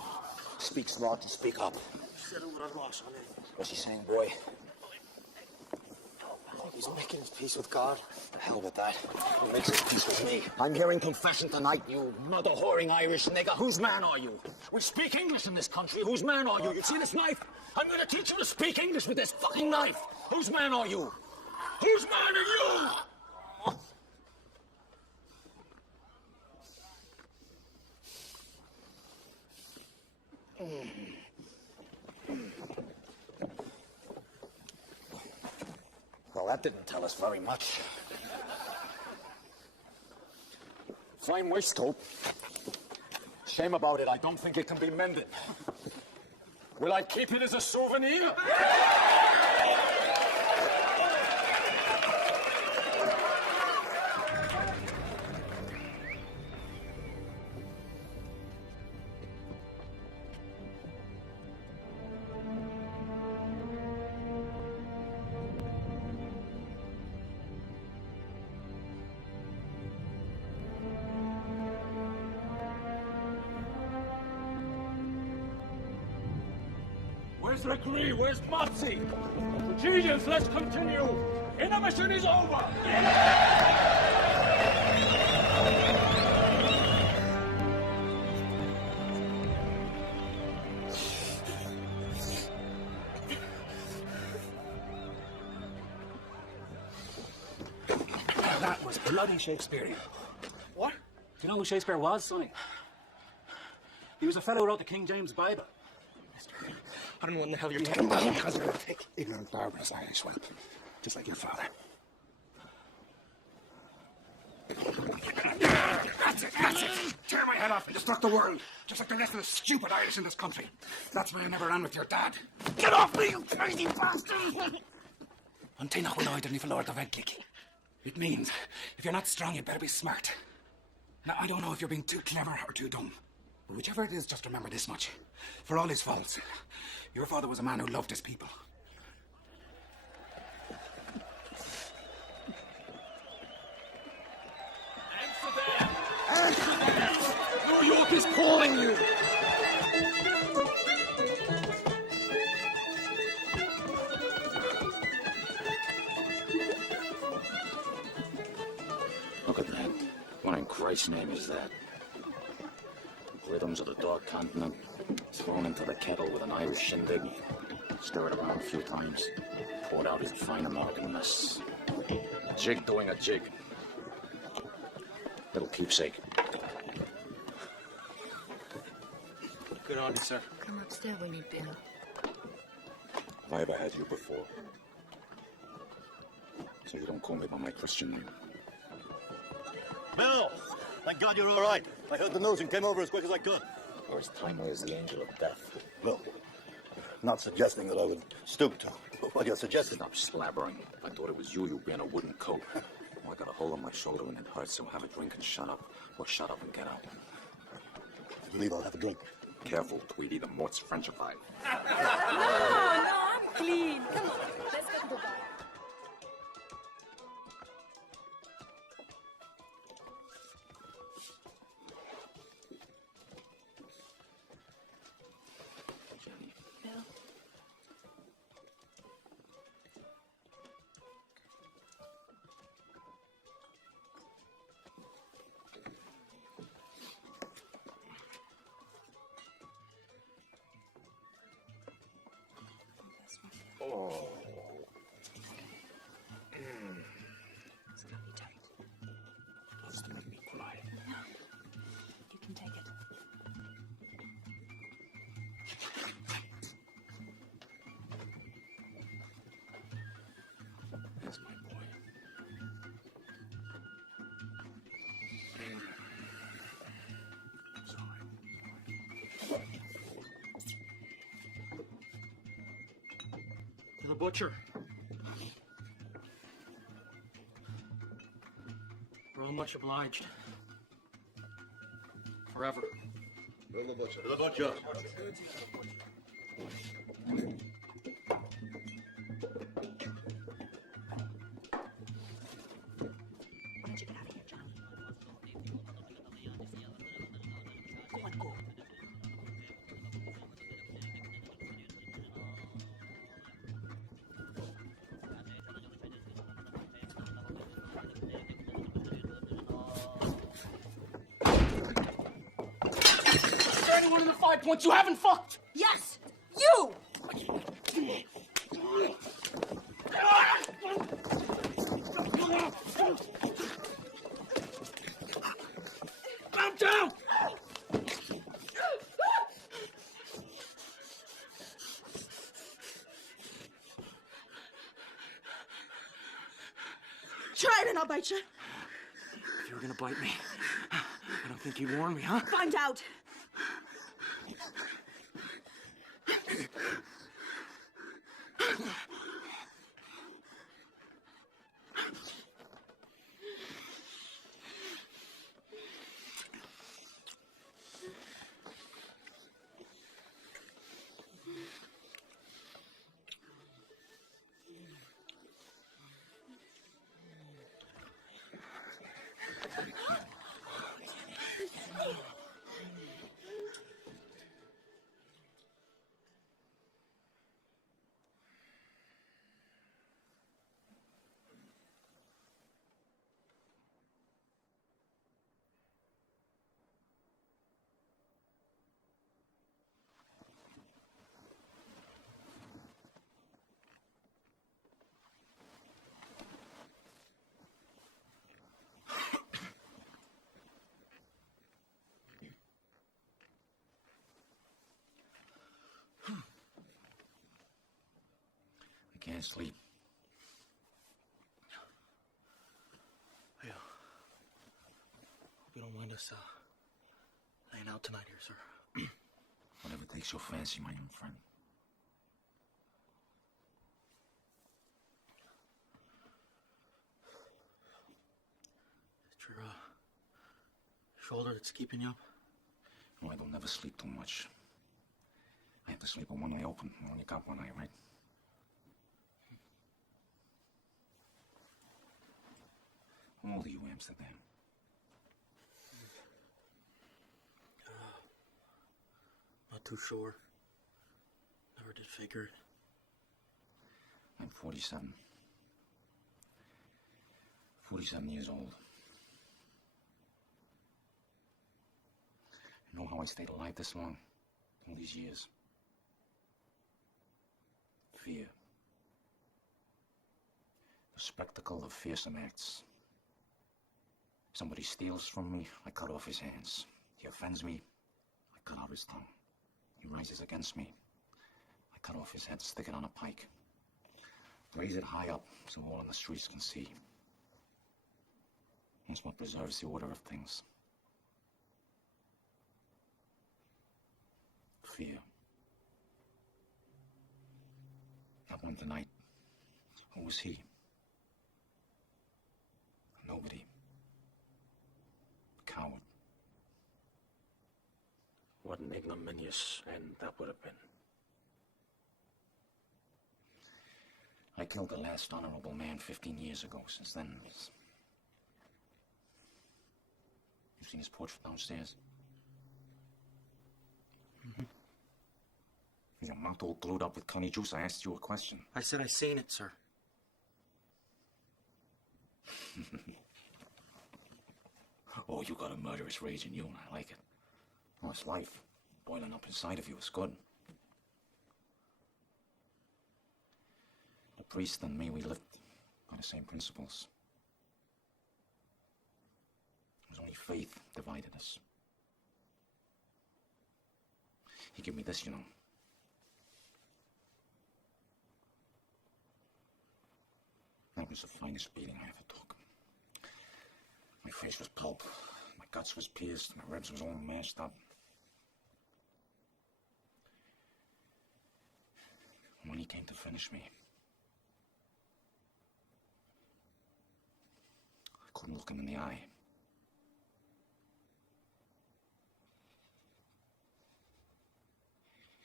Speak smart and speak up. What's he saying, boy? He's making his peace with God. The hell with that. He makes his peace with me. I'm hearing confession tonight, you mother-whoring Irish nigger. Whose man are you? We speak English in this country. Whose man are you? You see this knife? I'm gonna teach you to speak English with this fucking knife. Whose man are you? Whose man are you? Well, that didn't tell us very much. Fine waistcoat. Shame about it. I don't think it can be mended. Will I keep it as a souvenir? Where's Regree? Where's Motsy? Tragedians, let's continue. Intermission is over. That was bloody Shakespearean. What? Do you know who Shakespeare was, Sonny? He was a fellow who wrote the King James Bible. I don't know what the hell you're talking about. Because you're a thick, ignorant, barbarous Irish whelp. Just like your father. That's it, that's it! Tear my head off and destruct the world, just like the rest of the stupid Irish in this country. That's why I never ran with your dad. Get off me, you crazy bastard! Until will I don't Lord the Red Kick. It means, if you're not strong, you better be smart. Now, I don't know if you're being too clever or too dumb. But whichever it is, just remember this much. For all his faults, your father was a man who loved his people. New York is calling you! Look at that. What in Christ's name is that? Rhythms of the Dark Continent, thrown into the kettle with an Irish shindig, stir it around a few times, poured out as a fine American mess. A jig doing a jig. Little keepsake. Good on you, sir. Come upstairs when you dinner. Have I ever had you before? So you don't call me by my Christian name. Bill! Thank God you're all right. I heard the news and came over as quick as I could. Or as timely as the angel of death. Look, not suggesting that I would stoop to what you're suggesting. Stop slabbering. If I thought it was you, you'd be in a wooden coat. Oh, I got a hole on my shoulder and it hurts, so have a drink and shut up. Or shut up and get out. I believe I'll have a drink. Careful, Tweety, the mort's Frenchified. No, I'm clean. Come on, let's go to the bar. Oh. It's gonna be tight. Just to make me cry. No, you can take it. That's my boy. The butcher. We're all much obliged. Forever. Bill the butcher. The butcher. Why don't you get out of here, Johnny? Go on, go. anyone in the 5 points you haven't fucked? Yes! You! Calm down! Try it and I'll bite you. If you were gonna bite me, I don't think you'd warn me, huh? Find out. I can't sleep. Yeah. Hope you don't mind us laying out tonight here, sir. Whatever takes your fancy, my young friend. Is it your shoulder that's keeping you up? No, I don't never sleep too much. I have to sleep with one eye open. I only got one eye, right? How old are you, Amsterdam? Not too sure. Never did figure it. I'm 47. 47 years old. You know how I stayed alive this long? All these years? Fear. The spectacle of fearsome acts. Somebody steals from me, I cut off his hands. He offends me, I cut out his tongue. He rises against me, I cut off his head, stick it on a pike. Raise it high up so all in the streets can see. That's what preserves the order of things. Fear. That one tonight. Who was he? Nobody. Coward. What an ignominious end that would have been. I killed the last honorable man 15 years ago. Since then, you've seen his portrait downstairs? Mm-hmm. Your mouth all glued up with coney juice. I asked you a question. I said I seen it, sir. Oh, you got a murderous rage in you, and I like it. Oh, it's life. Boiling up inside of you is good. The priest and me, we lived by the same principles. It was only faith divided us. He gave me this, you know. That was the finest beating I ever took. My face was pulp, my guts was pierced, my ribs was all mashed up. And when he came to finish me, I couldn't look him in the eye.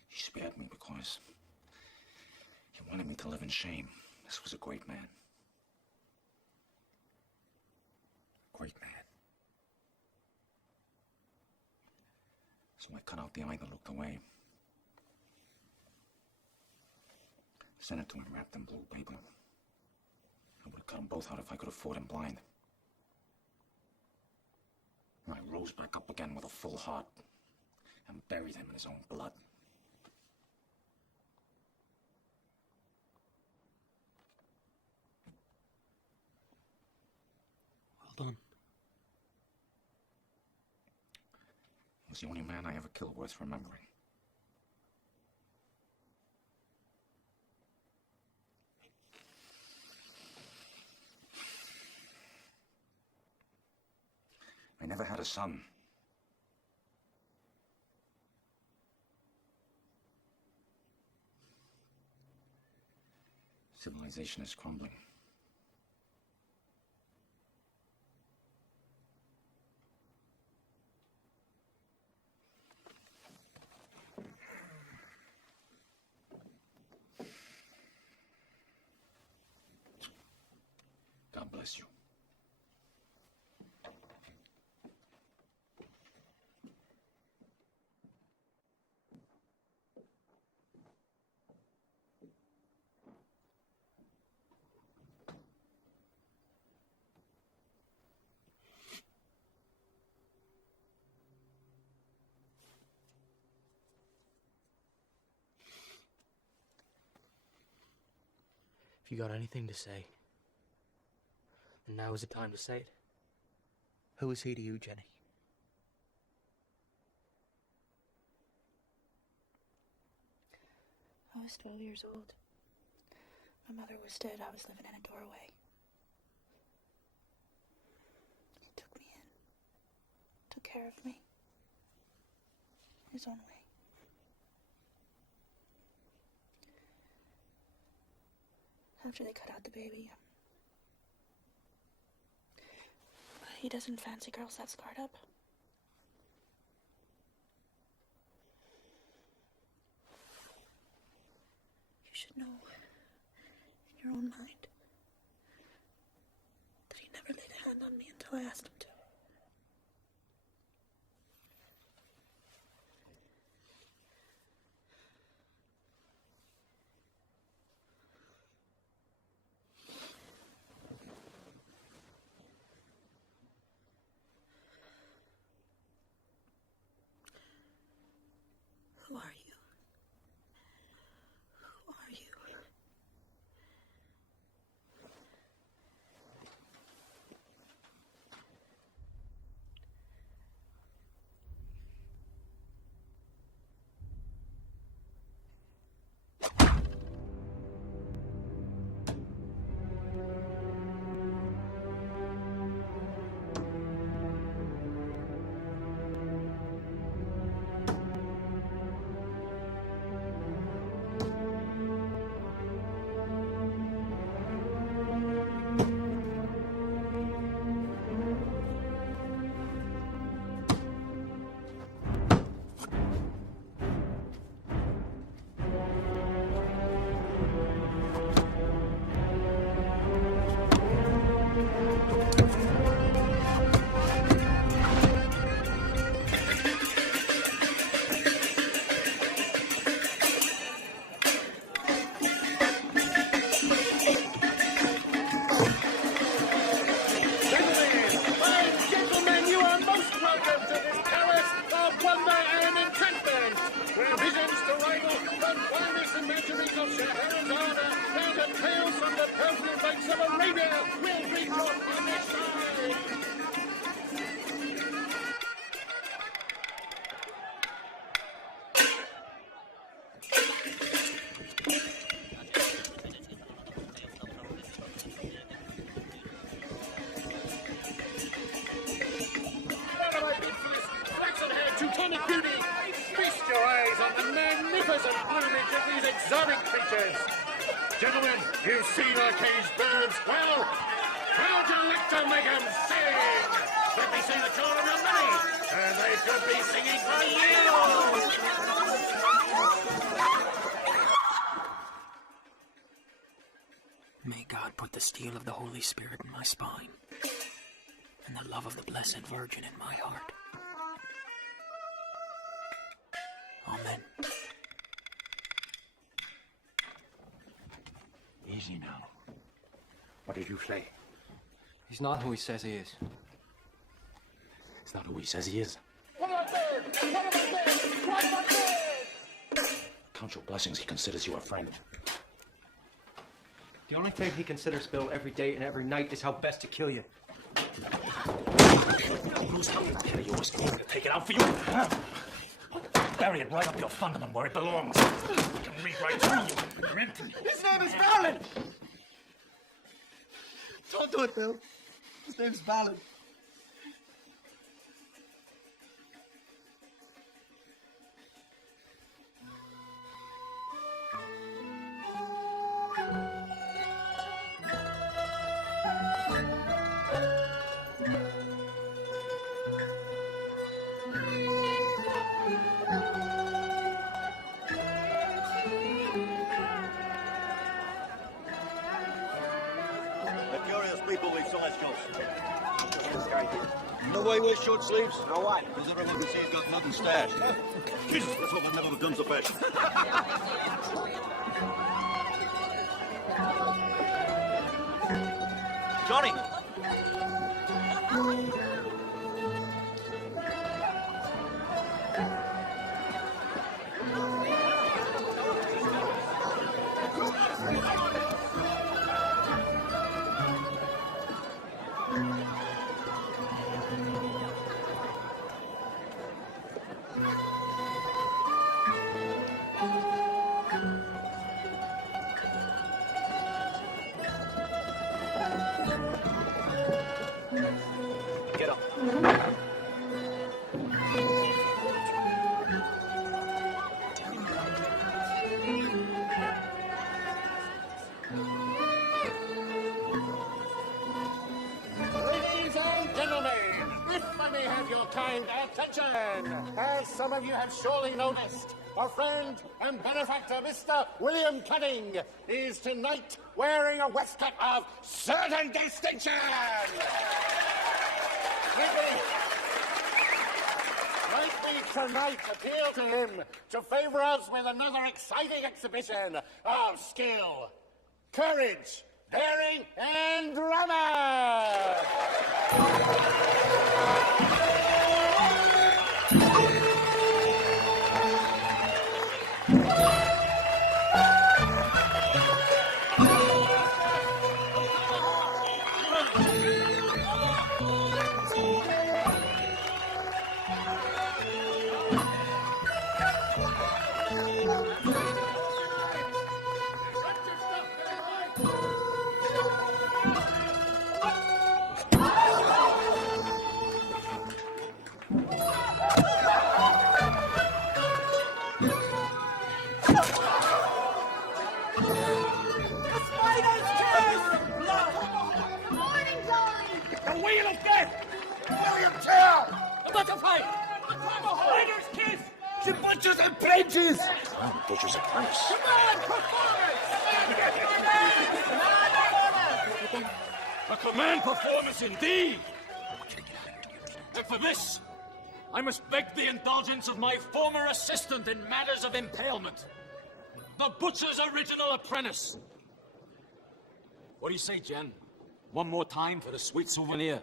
He spared me because he wanted me to live in shame. This was a great man. Great man. So I cut out the eye that looked away. Sent it to him wrapped in blue paper. I would have cut them both out if I could have fought him blind. And I rose back up again with a full heart. and buried him in his own blood. Well done. He was the only man I ever killed worth remembering. I never had a son. Civilization is crumbling. God bless you. If you got anything to say, then now is the time to say it. Who is he to you, Jenny? I was 12 years old. My mother was dead. I was living in a doorway. He took me in. Took care of me. His own way. After they cut out the baby, he doesn't fancy girls that scarred up. You should know, in your own mind, that he never laid a hand on me until I asked him to. Who are you? Who are you? Teutonic beauty! Feast your eyes on the magnificent plumage of these exotic creatures! Gentlemen, you've seen our caged birds. Well, how would you like to make them sing? Let me see the call of your money, and they could be singing for you! May God put the steel of the Holy Spirit in my spine, and the love of the Blessed Virgin in my heart. Amen. Easy now. What did you say? He's not who he says he is. It's not who he says he is. Pull up there! Count your blessings, he considers you a friend. The only thing he considers, Bill, every day and every night is how best to kill you. Who's coming ahead of yours? Going to take it out for you? Bury it right up your fundament where it belongs. I can read right through you. You're empty. His name is Ballard! Don't do it, Bill. His name's Ballard. No way wear short sleeves? No way. Because everyone can see he's got nothing stashed. Jesus, let's hope it never becomes a fashion. Johnny! Get up. Ladies and gentlemen, if I may have your kind attention, as some of you have surely noticed, our friend and benefactor, Mr. William Cunning, is tonight wearing a waistcoat of certain distinction. Might we tonight appeal to him to favor us with another exciting exhibition of skill, courage, daring, and drama. Butchers and pages! Butchers and prince. Come on, performers! A command performance indeed! And for this, I must beg the indulgence of my former assistant in matters of impalement, the butcher's original apprentice. What do you say, Jen? One more time for the sweet souvenir.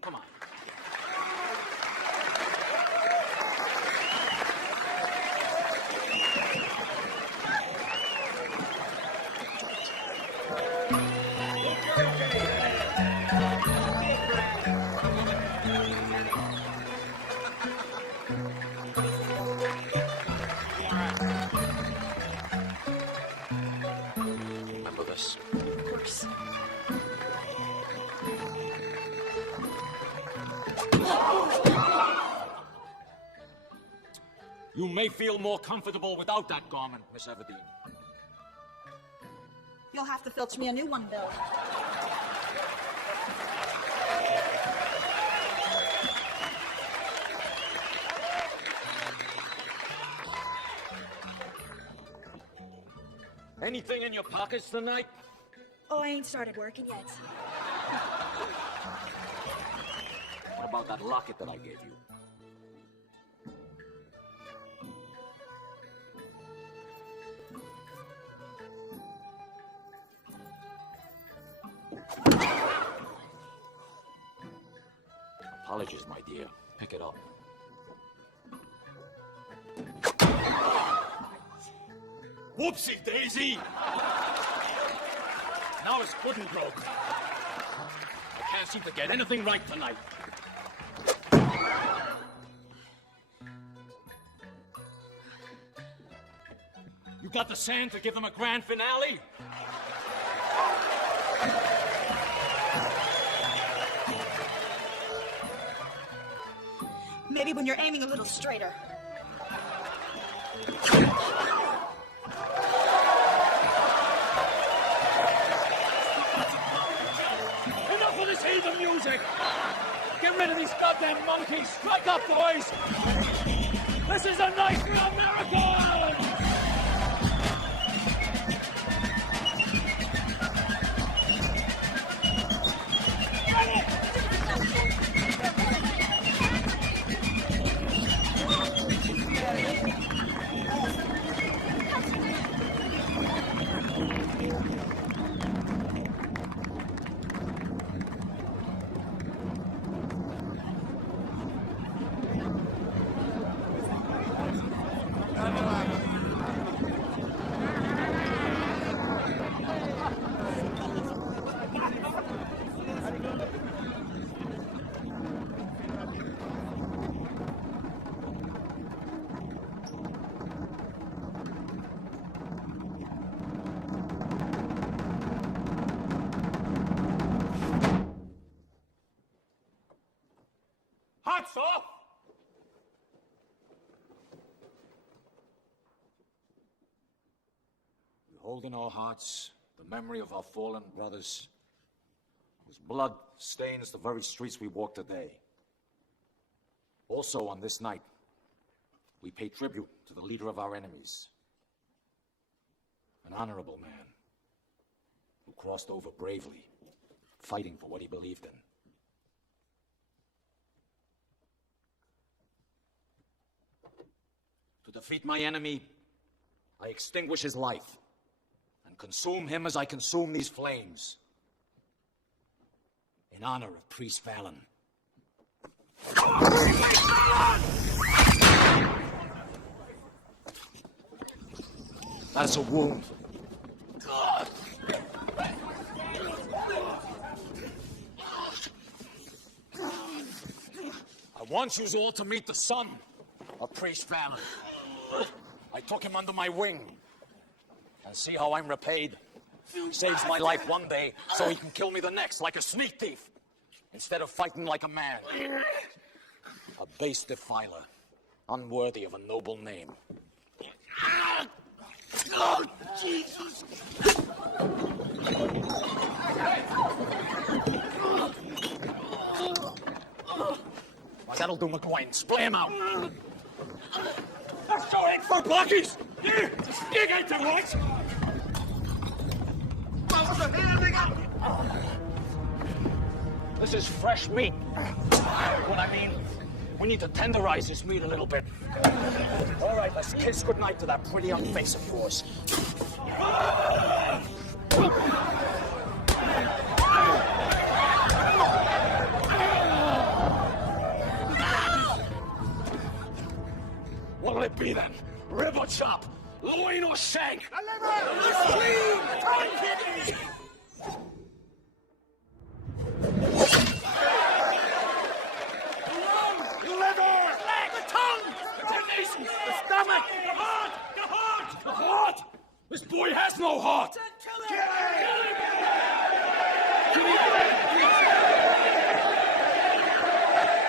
Come on. Remember this. Of course. You may feel more comfortable without that garment, Miss Everdeen. You'll have to filch me a new one, Bill. Anything in your pockets tonight? Oh, I ain't started working yet. What about that locket that I gave you? Apologies, my dear. Pick it up. Whoopsie daisy! Now it's good and broke. I can't seem to get anything right tonight. You got the sand to give them a grand finale? Maybe when you're aiming a little straighter. Enough of this heathen music! Get rid of these goddamn monkeys! Strike up, boys! This is a night for America! Hats off! We hold in our hearts the memory of our fallen brothers, whose blood stains the very streets we walk today. Also on this night, we pay tribute to the leader of our enemies, an honorable man who crossed over bravely, fighting for what he believed in. To defeat my enemy, I extinguish his life and consume him as I consume these flames. In honor of Priest Fallon. That's a wound. I want you all to meet the son of Priest Fallon. I took him under my wing. And see how I'm repaid? Saves my life one day, so he can kill me the next, like a sneak thief, instead of fighting like a man. A base defiler, unworthy of a noble name. Oh, Jesus! Well, that'll do, McGuane. Splay him out. That's your aim for blockies! You get to what? This is fresh meat. What I mean, we need to tenderize this meat a little bit. All right, let's kiss goodnight to that pretty young face of yours. What'll it be then? Rib or chop? Loin or shank? A liver! Let's clean! Kidney! The liver! The tongue! The kidneys! The stomach! The heart! The heart! The heart! This boy has no heart!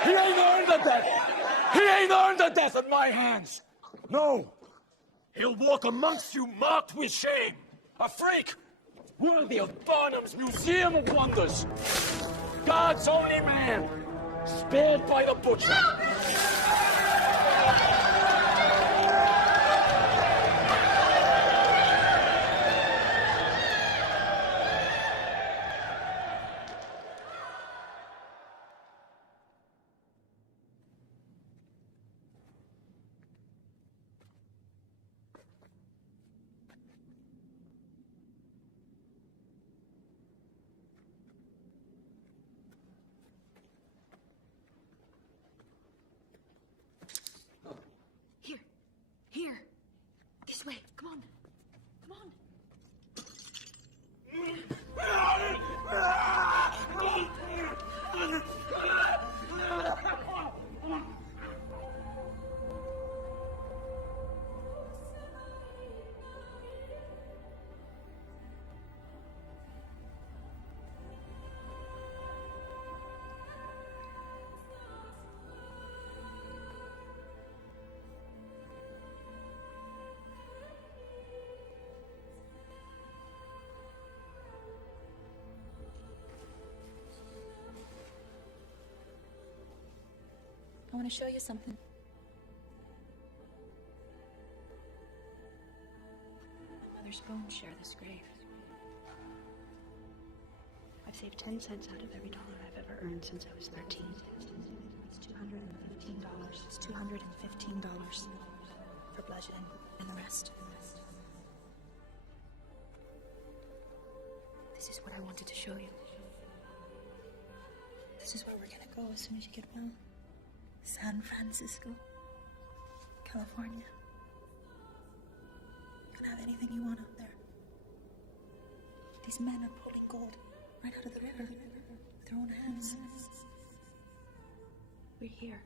He ain't earned the death! He ain't earned the death at my hands! No! He'll walk amongst you marked with shame! A freak! Worthy of Barnum's Museum of Wonders! God's only man! Spared by the butcher! want to show you something. My mother's bones share this grave. I've saved 10 cents out of every dollar I've ever earned since I was 13. It's $215. It's $215 for bludgeoning and the rest. This is what I wanted to show you. This is where we're gonna go as soon as you get well. San Francisco, California. You can have anything you want up there. These men are pulling gold right out of the river with their own hands. We're here.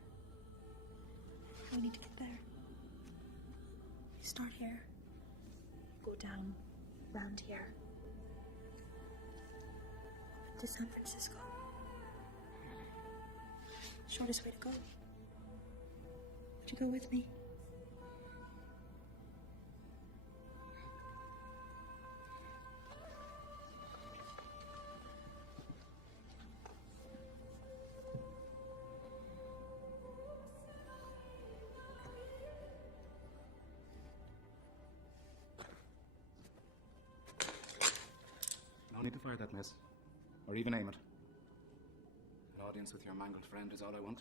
We need to get there. You start here, go down, round here, up into San Francisco. Shortest way to go. Would you go with me? No need to fire that mess. Or even aim it. An audience with your mangled friend is all I want.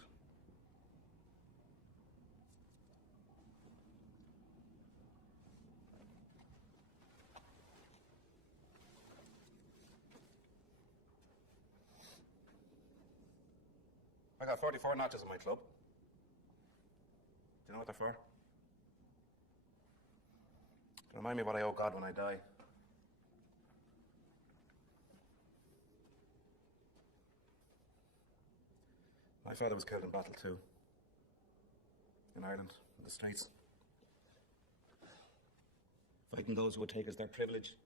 I got 44 notches in my club. Do you know what they're for? To remind me what I owe God when I die. My father was killed in battle too. In Ireland, in the States. Fighting those who would take as their privilege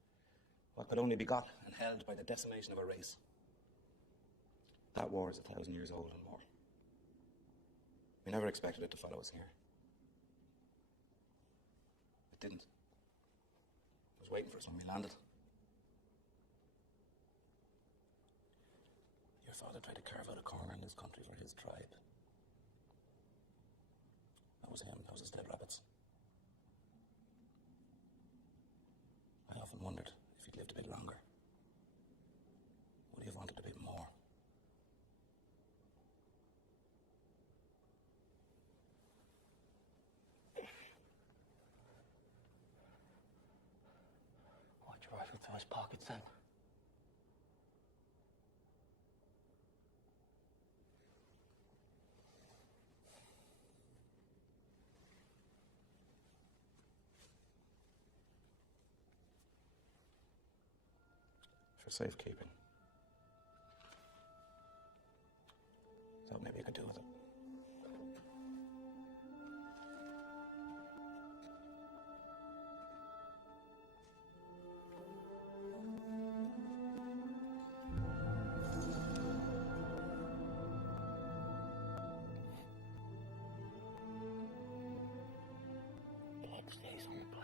what could only be got and held by the decimation of a race. That war is 1,000 years old and more. We never expected it to follow us here. It didn't. It was waiting for us when we landed. Your father tried to carve out a corner in this country for his tribe. That was him. That was his dead rabbits. I often wondered if he'd lived a bit longer. Would he have wanted a bit more? Why'd your rifle through his pockets then? For safekeeping. Thought maybe you could do with it. Blood stays on the blade.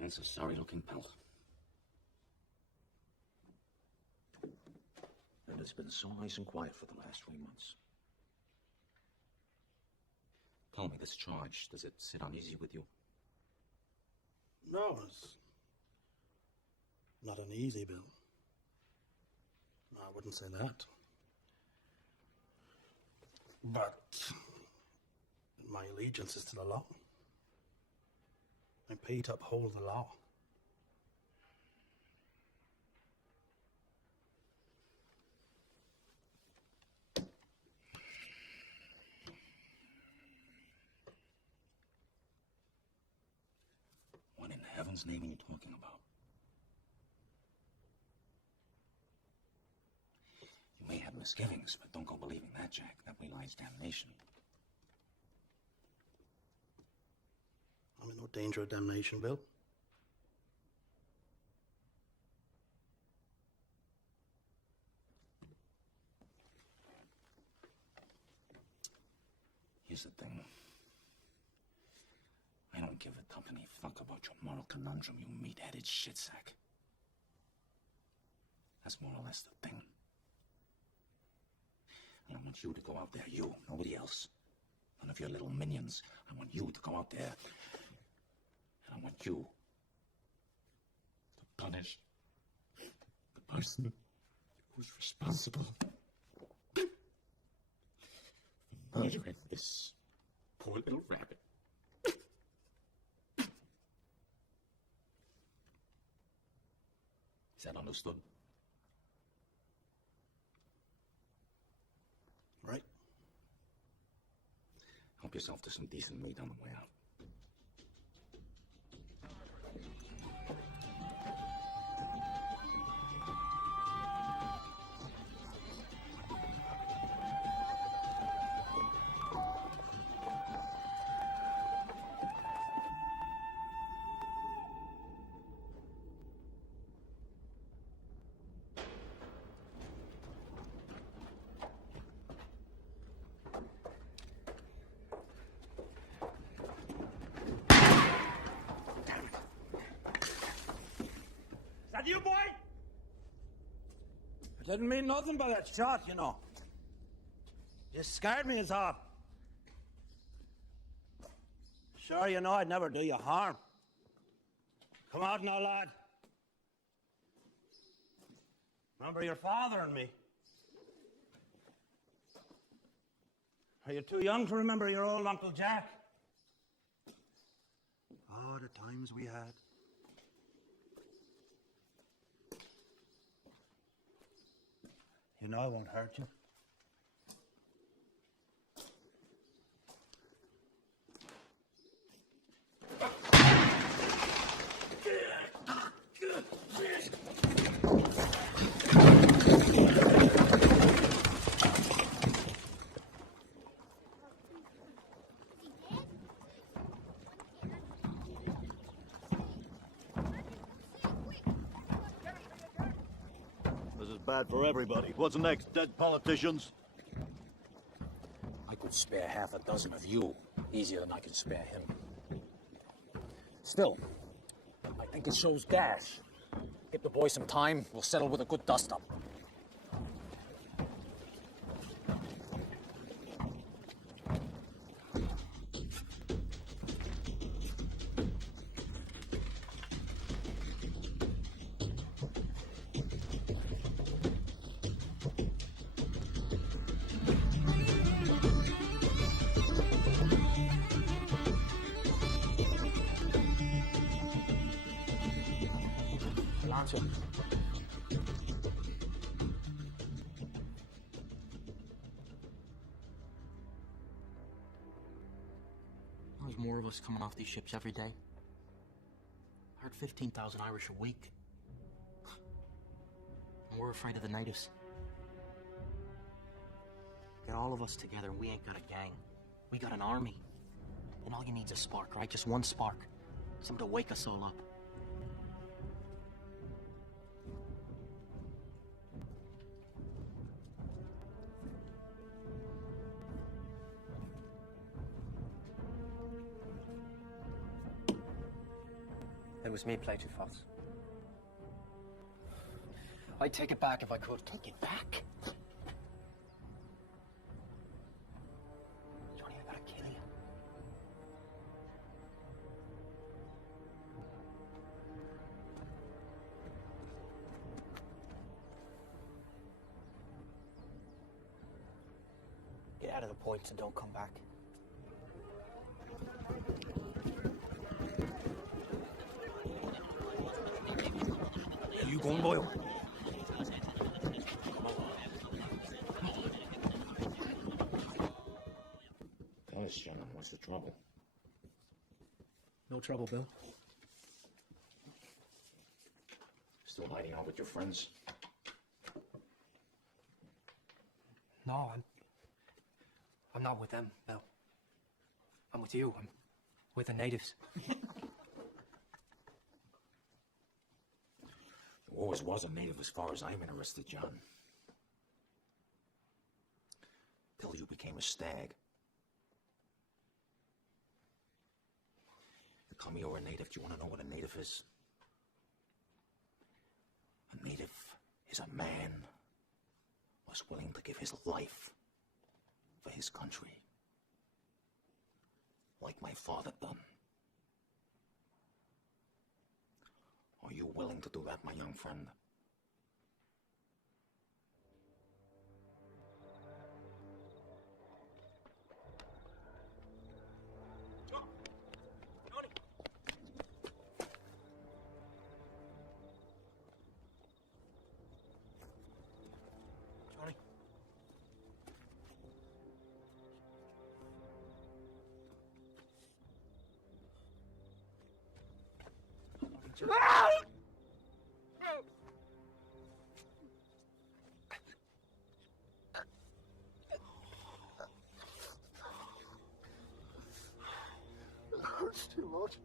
That's a sorry-looking pelt. And it's been so nice and quiet for the last 3 months. Tell me, this charge, does it sit uneasy with you? No, it's not an easy bill. I wouldn't say that. But my allegiance is to the law. I'm paid to uphold the law. What in heaven's name are you talking about? You may have misgivings, but don't go believing that, Jack. That belies damnation. I'm in no danger of damnation, Bill. Here's the thing. I don't give a tuppeny fuck about your moral conundrum, you meat-headed shitsack. That's more or less the thing. And I want you to go out there, you, nobody else. None of your little minions. I want you to go out there, and I want you to punish the person who's responsible for murdering this poor little rabbit. Is that understood? Right. Help yourself to some decent meat on the way out. That you, boy? It didn't mean nothing by that shot, you know. You scared me as all. Sure, you know I'd never do you harm. Come out now, lad. Remember your father and me. Are you too young to remember your old Uncle Jack? Oh, the times we had. You know I won't hurt you. This is bad for everybody. What's next? Dead politicians? I could spare half a dozen of you easier than I can spare him. Still, I think it shows gas. Give the boy some time, we'll settle with a good dust-up. There's more of us coming off these ships every day. I heard 15,000 Irish a week. And we're afraid of the natives. Get all of us together and we ain't got a gang. We got an army. And all you need's a spark, right? Just one spark. Something to wake us all up. It was me played too fast. I'd take it back if I could. Take it back? Johnny, I gotta kill you. out of the points and don't come back. Are you going, Boyle? Tell us, John, what's the trouble? No trouble, Bill. Still hiding out with your friends? No, I'm not with them, Bill. I'm with you. I'm with the natives. You always was a native as far as I'm interested, John. Till you became a stag. You tell me you're a native. Do you want to know what a native is? A native is a man who's willing to give his life for his country. Like my father done. Are you willing to do that, my young friend? It hurts too much.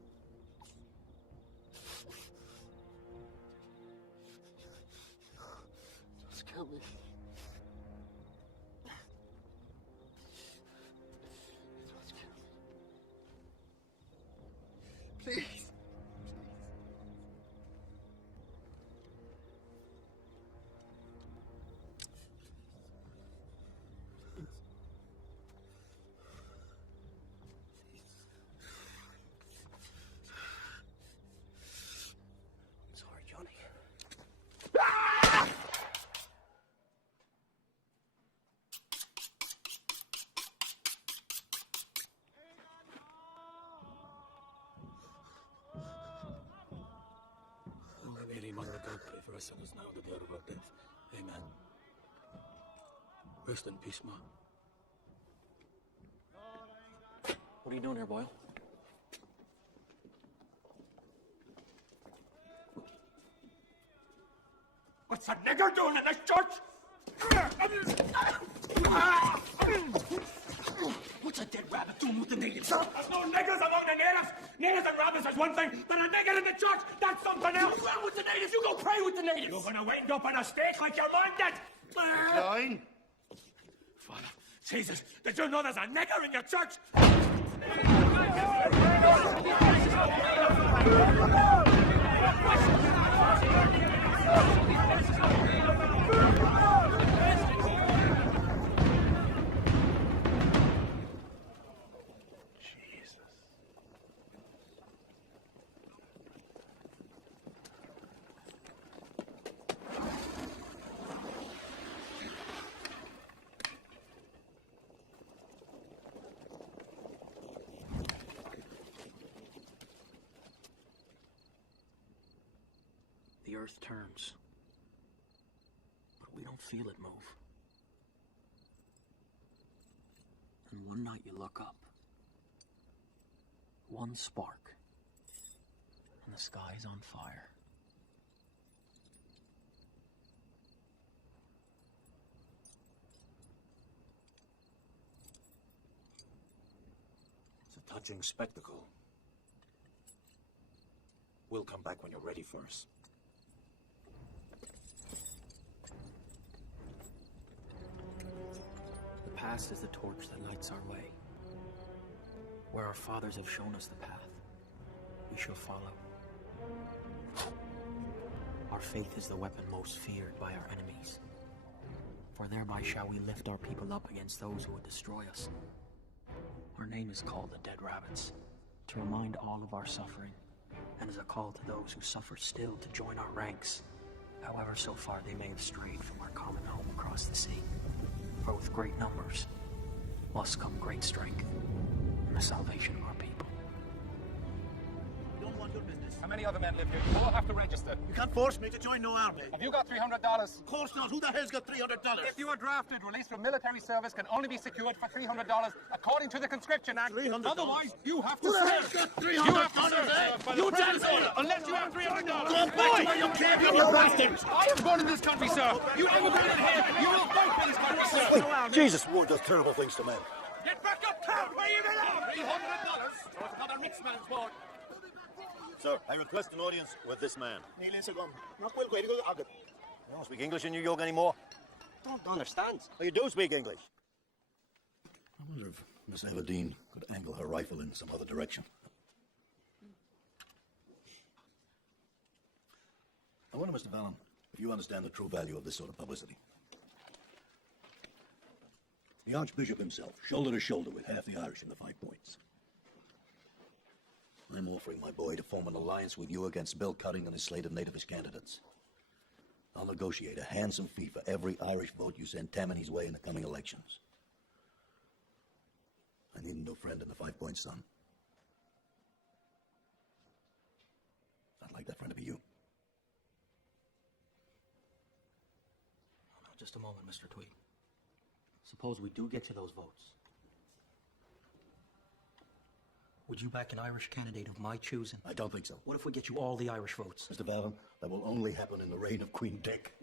Just kill me. Just kill me. Please. Sorry, Johnny. Mary, Mother of God, pray for us sinners now at the hour of our death. Amen. Rest in peace, man. What are you doing here, Boyle? What's a nigger doing in this church? What's a dead rabbit doing with the natives? There's no niggers among the natives. Natives and rabbits is one thing, but a nigger in the church, that's something else. What's wrong with the natives? You go pray with the natives. You're gonna wind up on a stake like your man did. Klein? Father, Jesus, did you know there's a nigger in your church? The earth turns, but we don't feel it move. And one night you look up, one spark, and the sky's on fire. It's a touching spectacle. We'll come back when you're ready for us. The past is the torch that lights our way. Where our fathers have shown us the path, we shall follow. Our faith is the weapon most feared by our enemies. For thereby shall we lift our people up against those who would destroy us. Our name is called the Dead Rabbits, to remind all of our suffering, and as a call to those who suffer still to join our ranks, however so far they may have strayed from our common home across the sea. For with great numbers must come great strength and the salvation of our people. How many other men live here? You all have to register. You can't force me to join no army. Have you got $300? Of course not. Who the hell's got $300? If you are drafted, release from military service can only be secured for $300 according to the Conscription Act. $300? Otherwise, you have to Who the serve. hell's got $300? You have to serve. You tell me. Unless you have $300. Go on, back to where you came from, you bastard. I am born in this country, sir. You immigrated here. You will fight for this country, sir. Jesus, war does terrible things to men. Get back up, Tom. Where you belong. $300 or another rich man's board. Sir, I request an audience with this man. You don't speak English in New York anymore? don't understand. Oh, you do speak English. I wonder if Miss Everdeen could angle her rifle in some other direction. I wonder, Mr. Vallon, if you understand the true value of this sort of publicity. The Archbishop himself, shoulder to shoulder with half the Irish in the 5 points. I'm offering my boy to form an alliance with you against Bill Cutting and his slate of nativist candidates. I'll negotiate a handsome fee for every Irish vote you send Tammany's way in the coming elections. I need a new friend in the 5 Points, son. I'd like that friend to be you. Just a moment, Mr. Tweed. Suppose we do get to those votes. Would you back an Irish candidate of my choosing? I don't think so. What if we get you all the Irish votes? Mr. Vallon, that will only happen in the reign of Queen Dick.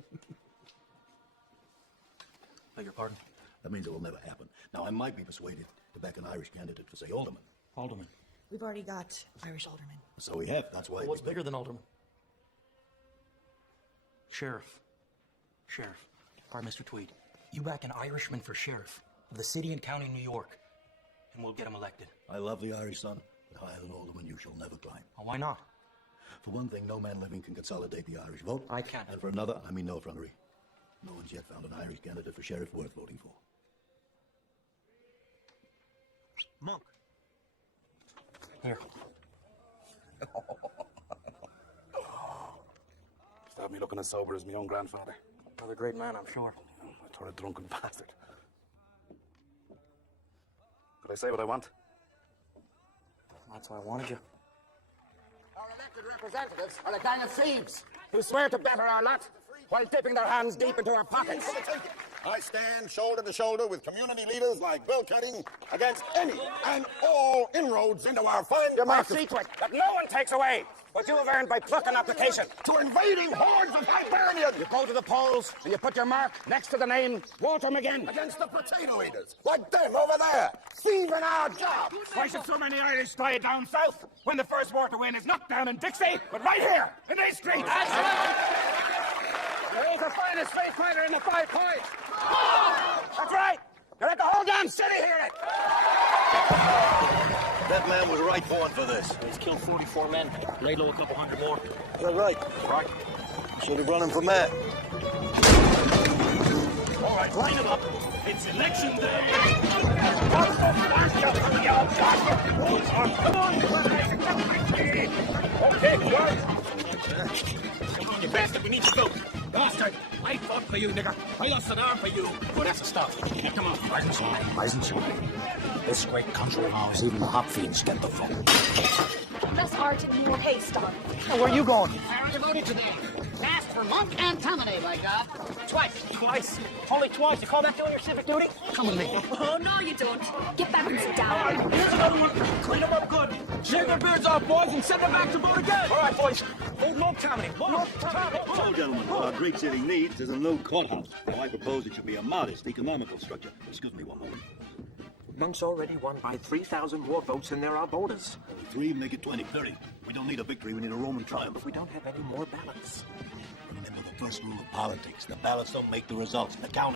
Beg your pardon? That means it will never happen. Now, I might be persuaded to back an Irish candidate for, say, alderman. Alderman. We've already got Irish aldermen. So we have. That's why. What's bigger than alderman? Sheriff. Sheriff. Pardon, Mr. Tweed. You back an Irishman for sheriff of the city and county of New York, and we'll get him elected. I love the Irish, son, but higher than alderman you shall never climb. Oh, why not? For one thing, no man living can consolidate the Irish vote. I can. And for another, I mean no effrontery. No one's yet found an Irish candidate for sheriff worth voting for. Monk. Here. Stop me looking as sober as my own grandfather. Another great man, I'm sure. I thought a drunken bastard. Could I say what I want? That's why I wanted you. Our elected representatives are a gang of thieves who swear to better our lot while dipping their hands deep into our pockets. I stand shoulder to shoulder with community leaders like Bill Cutting against any and all inroads into our fine democracy. Secret that no one takes away what you have earned by plucking application to invading hordes of Hibernians. You go to the polls and you put your mark next to the name Walter McGinn. Against the potato eaters, like them over there, thieving our jobs. Why should so many Irish die down south when the first war to win is not down in Dixie, but right here in these streets? You're the finest street fighter in the 5 Points. That's right. You let the whole damn city hear it. That man was right born for this. He's killed 44 men. Laid low a couple hundred more. You're right. Right. Should have run him for mayor. All right, line him up. It's election day. Come on. Okay, come on, you bastard. We need to go. Bastard. I fought for you, nigger. I lost an arm for you. Well, that's the stuff. Come on. Eisenstein. This great country of ours, even the hop fiends get the vote. Less art and more haste, Don. Where are you going? I already voted today. Asked for Monk and Tammany, by God. Twice. Twice. Only twice. You call that doing your civic duty? Come with me. Oh, no, you don't. Get back and sit down. Here's another one. Clean them up good. Shave their beards off, boys, and send them back to vote again. All right, boys. Vote Monk Tammany. Monk Tammany. So, gentlemen, what our great city needs is a new courthouse. Now, I propose it should be a modest economical structure. Excuse me one moment. Monk's already won by 3,000 more votes than there are voters. 3, make it 20, 30. We don't need a victory, we need a Roman triumph. But we don't have any more ballots. Remember the first rule of politics. The ballots don't make the results. The count